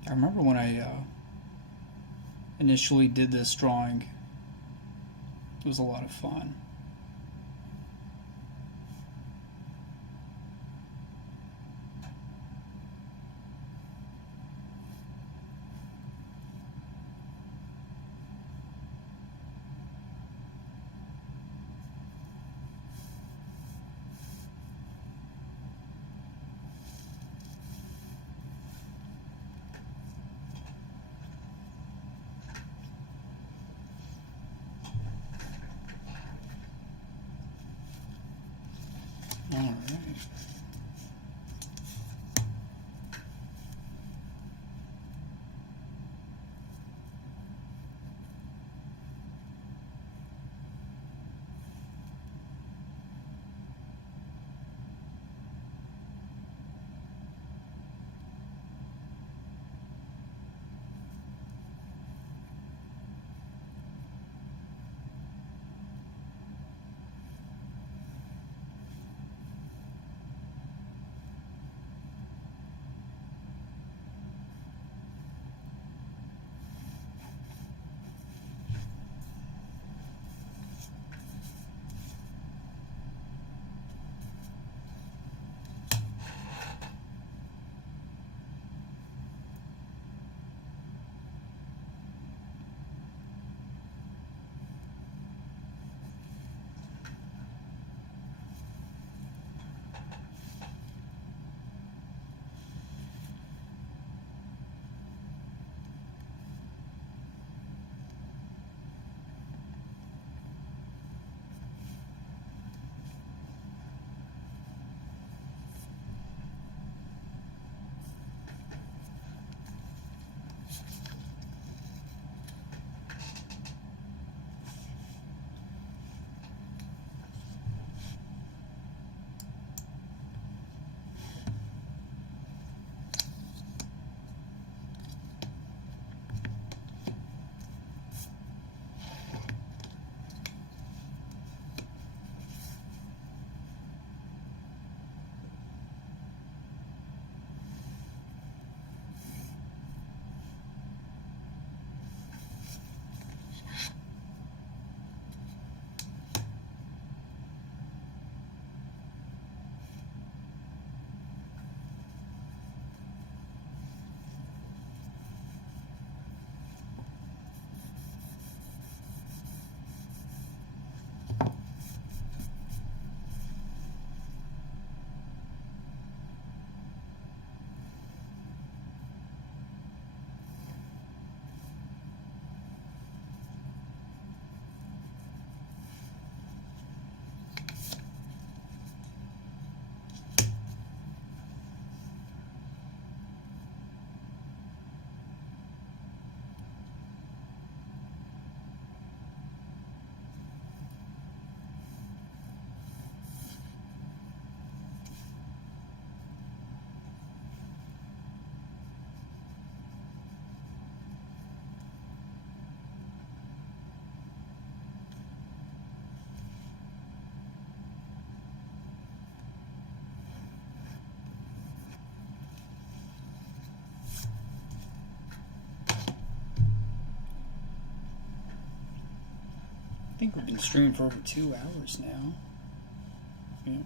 I remember when I initially did this drawing, it was a lot of fun. All right. think we've been streaming for over 2 hours now. Yeah.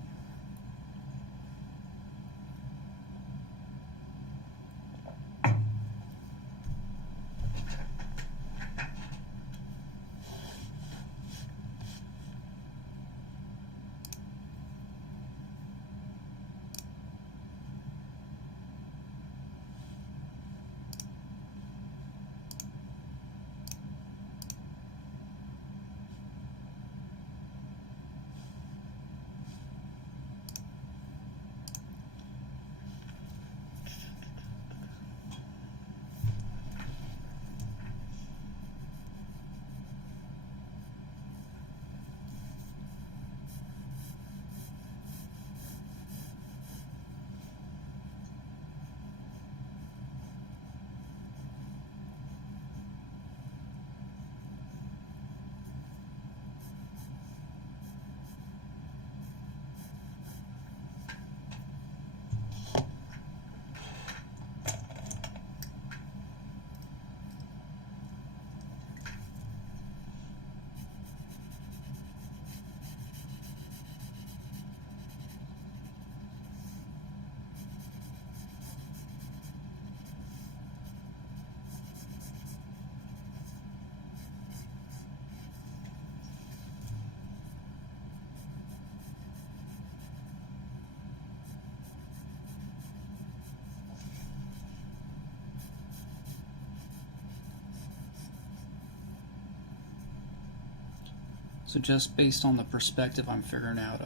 So just based on the perspective, I'm figuring out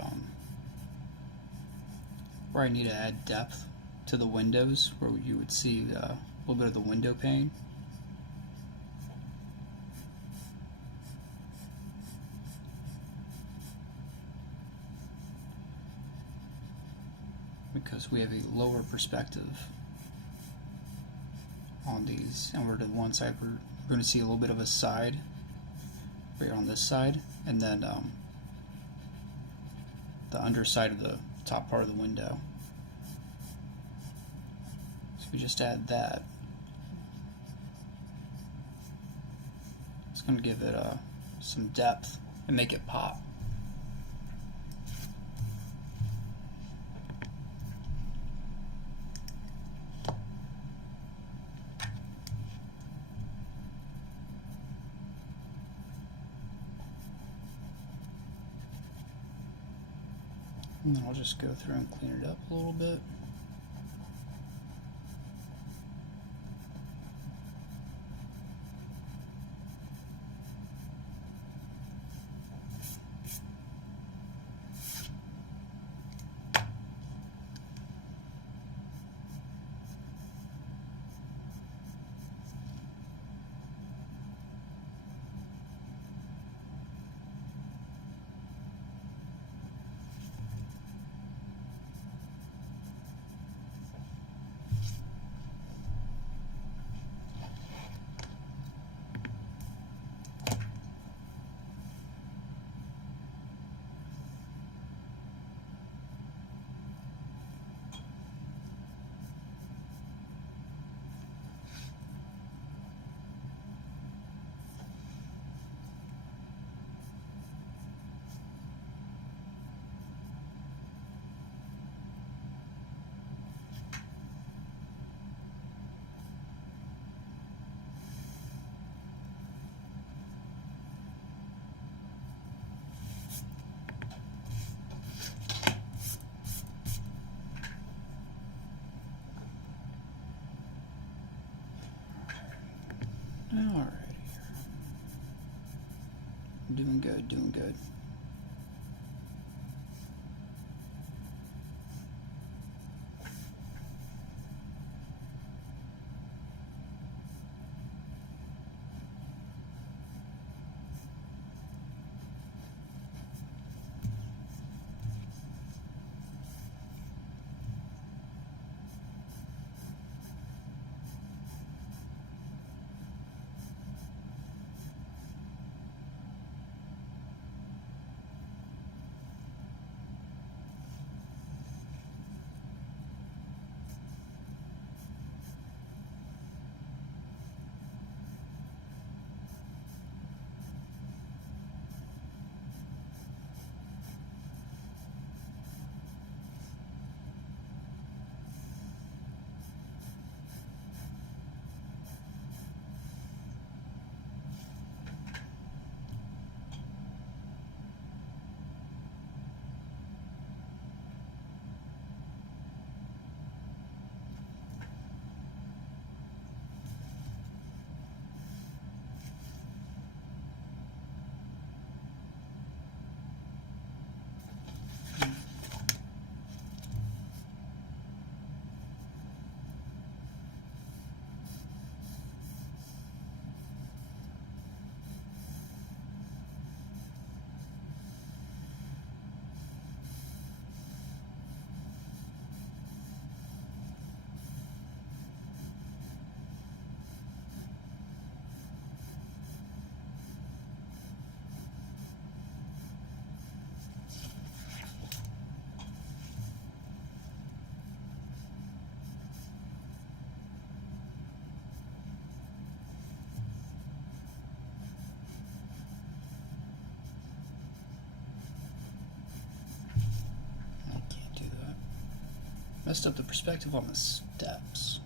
where I need to add depth to the windows, where you would see a little bit of the window pane. Because we have a lower perspective on these, and we're to one side, we're going to see a little bit of a side right on this side, and then the underside of the top part of the window. So we just add that. It's going to give it some depth and make it pop. And then I'll just go through and clean it up a little bit. Alright, doing good, doing good. Messed up the perspective on the steps.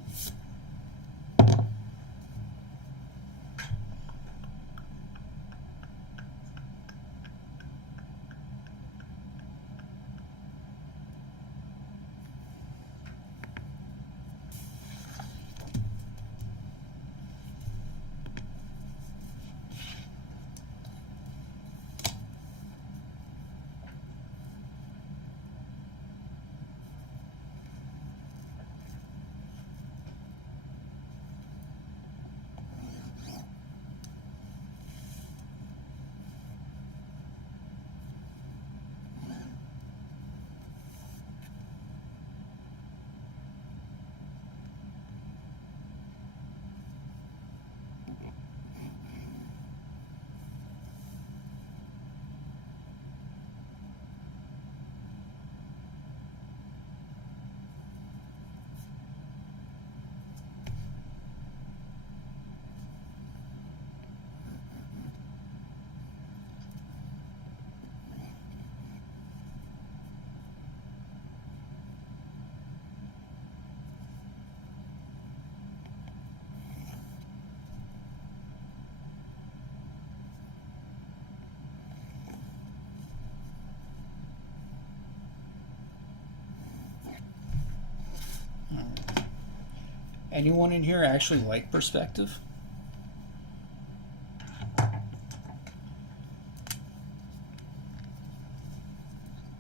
Anyone in here actually like perspective?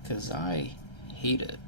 Because I hate it.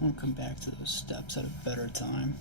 I'll come back to those steps at a better time.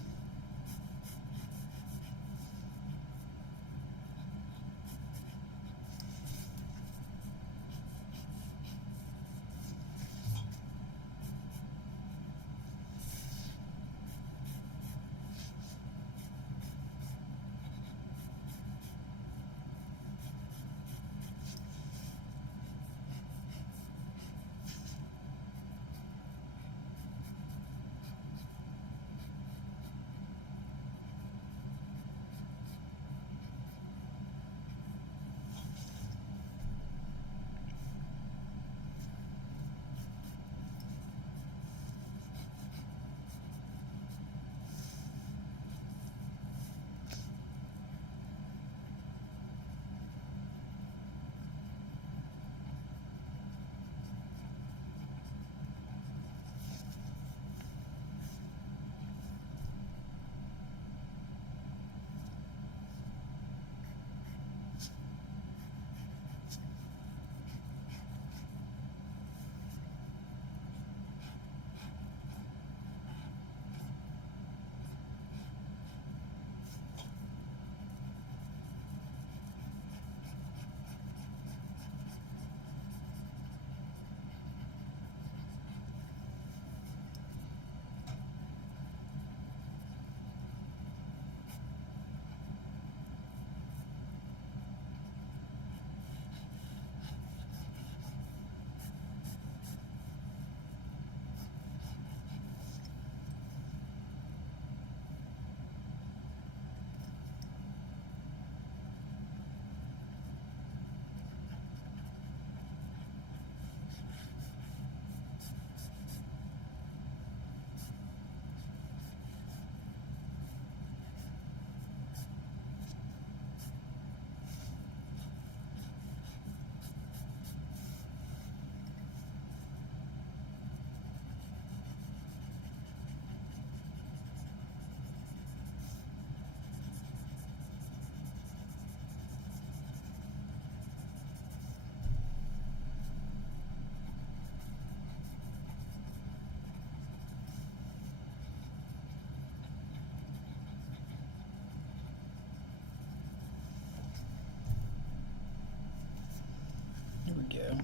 go.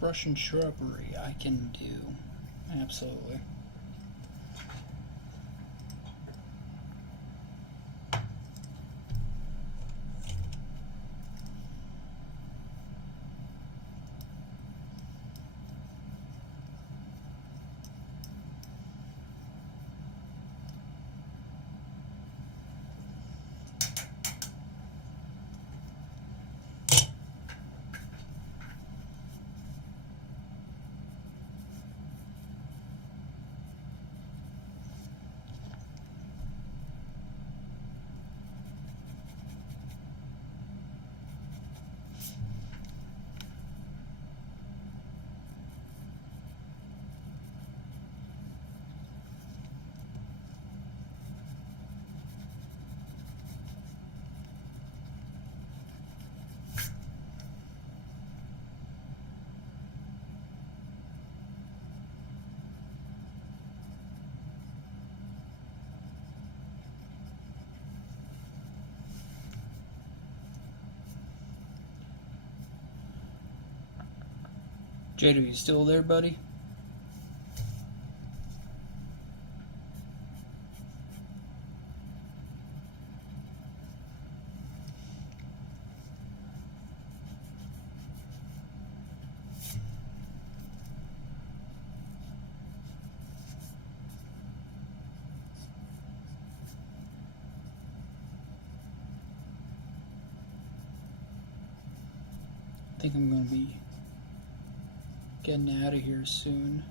Brush and shrubbery, I can do. Absolutely. Jade, are you still there, buddy? I think I'm going to be getting out of here soon.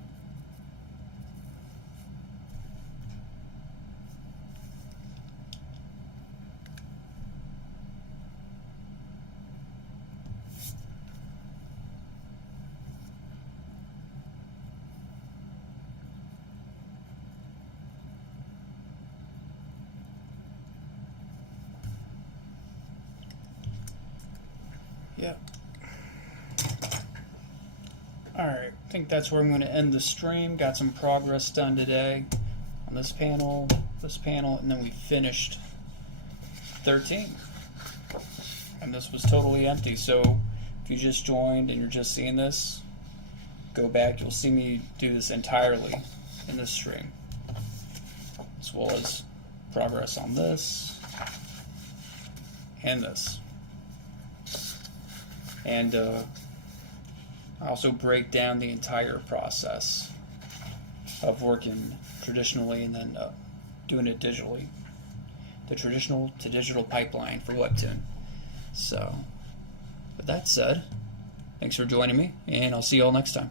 Yep. Alright, I think that's where I'm going to end the stream. Got some progress done today on this panel, and then we finished 13. And this was totally empty, so if you just joined and you're just seeing this, go back, you'll see me do this entirely in this stream, as well as progress on this and this. And I also break down the entire process of working traditionally and then doing it digitally. The traditional to digital pipeline for Webtoon. So, with that said, thanks for joining me, and I'll see you all next time.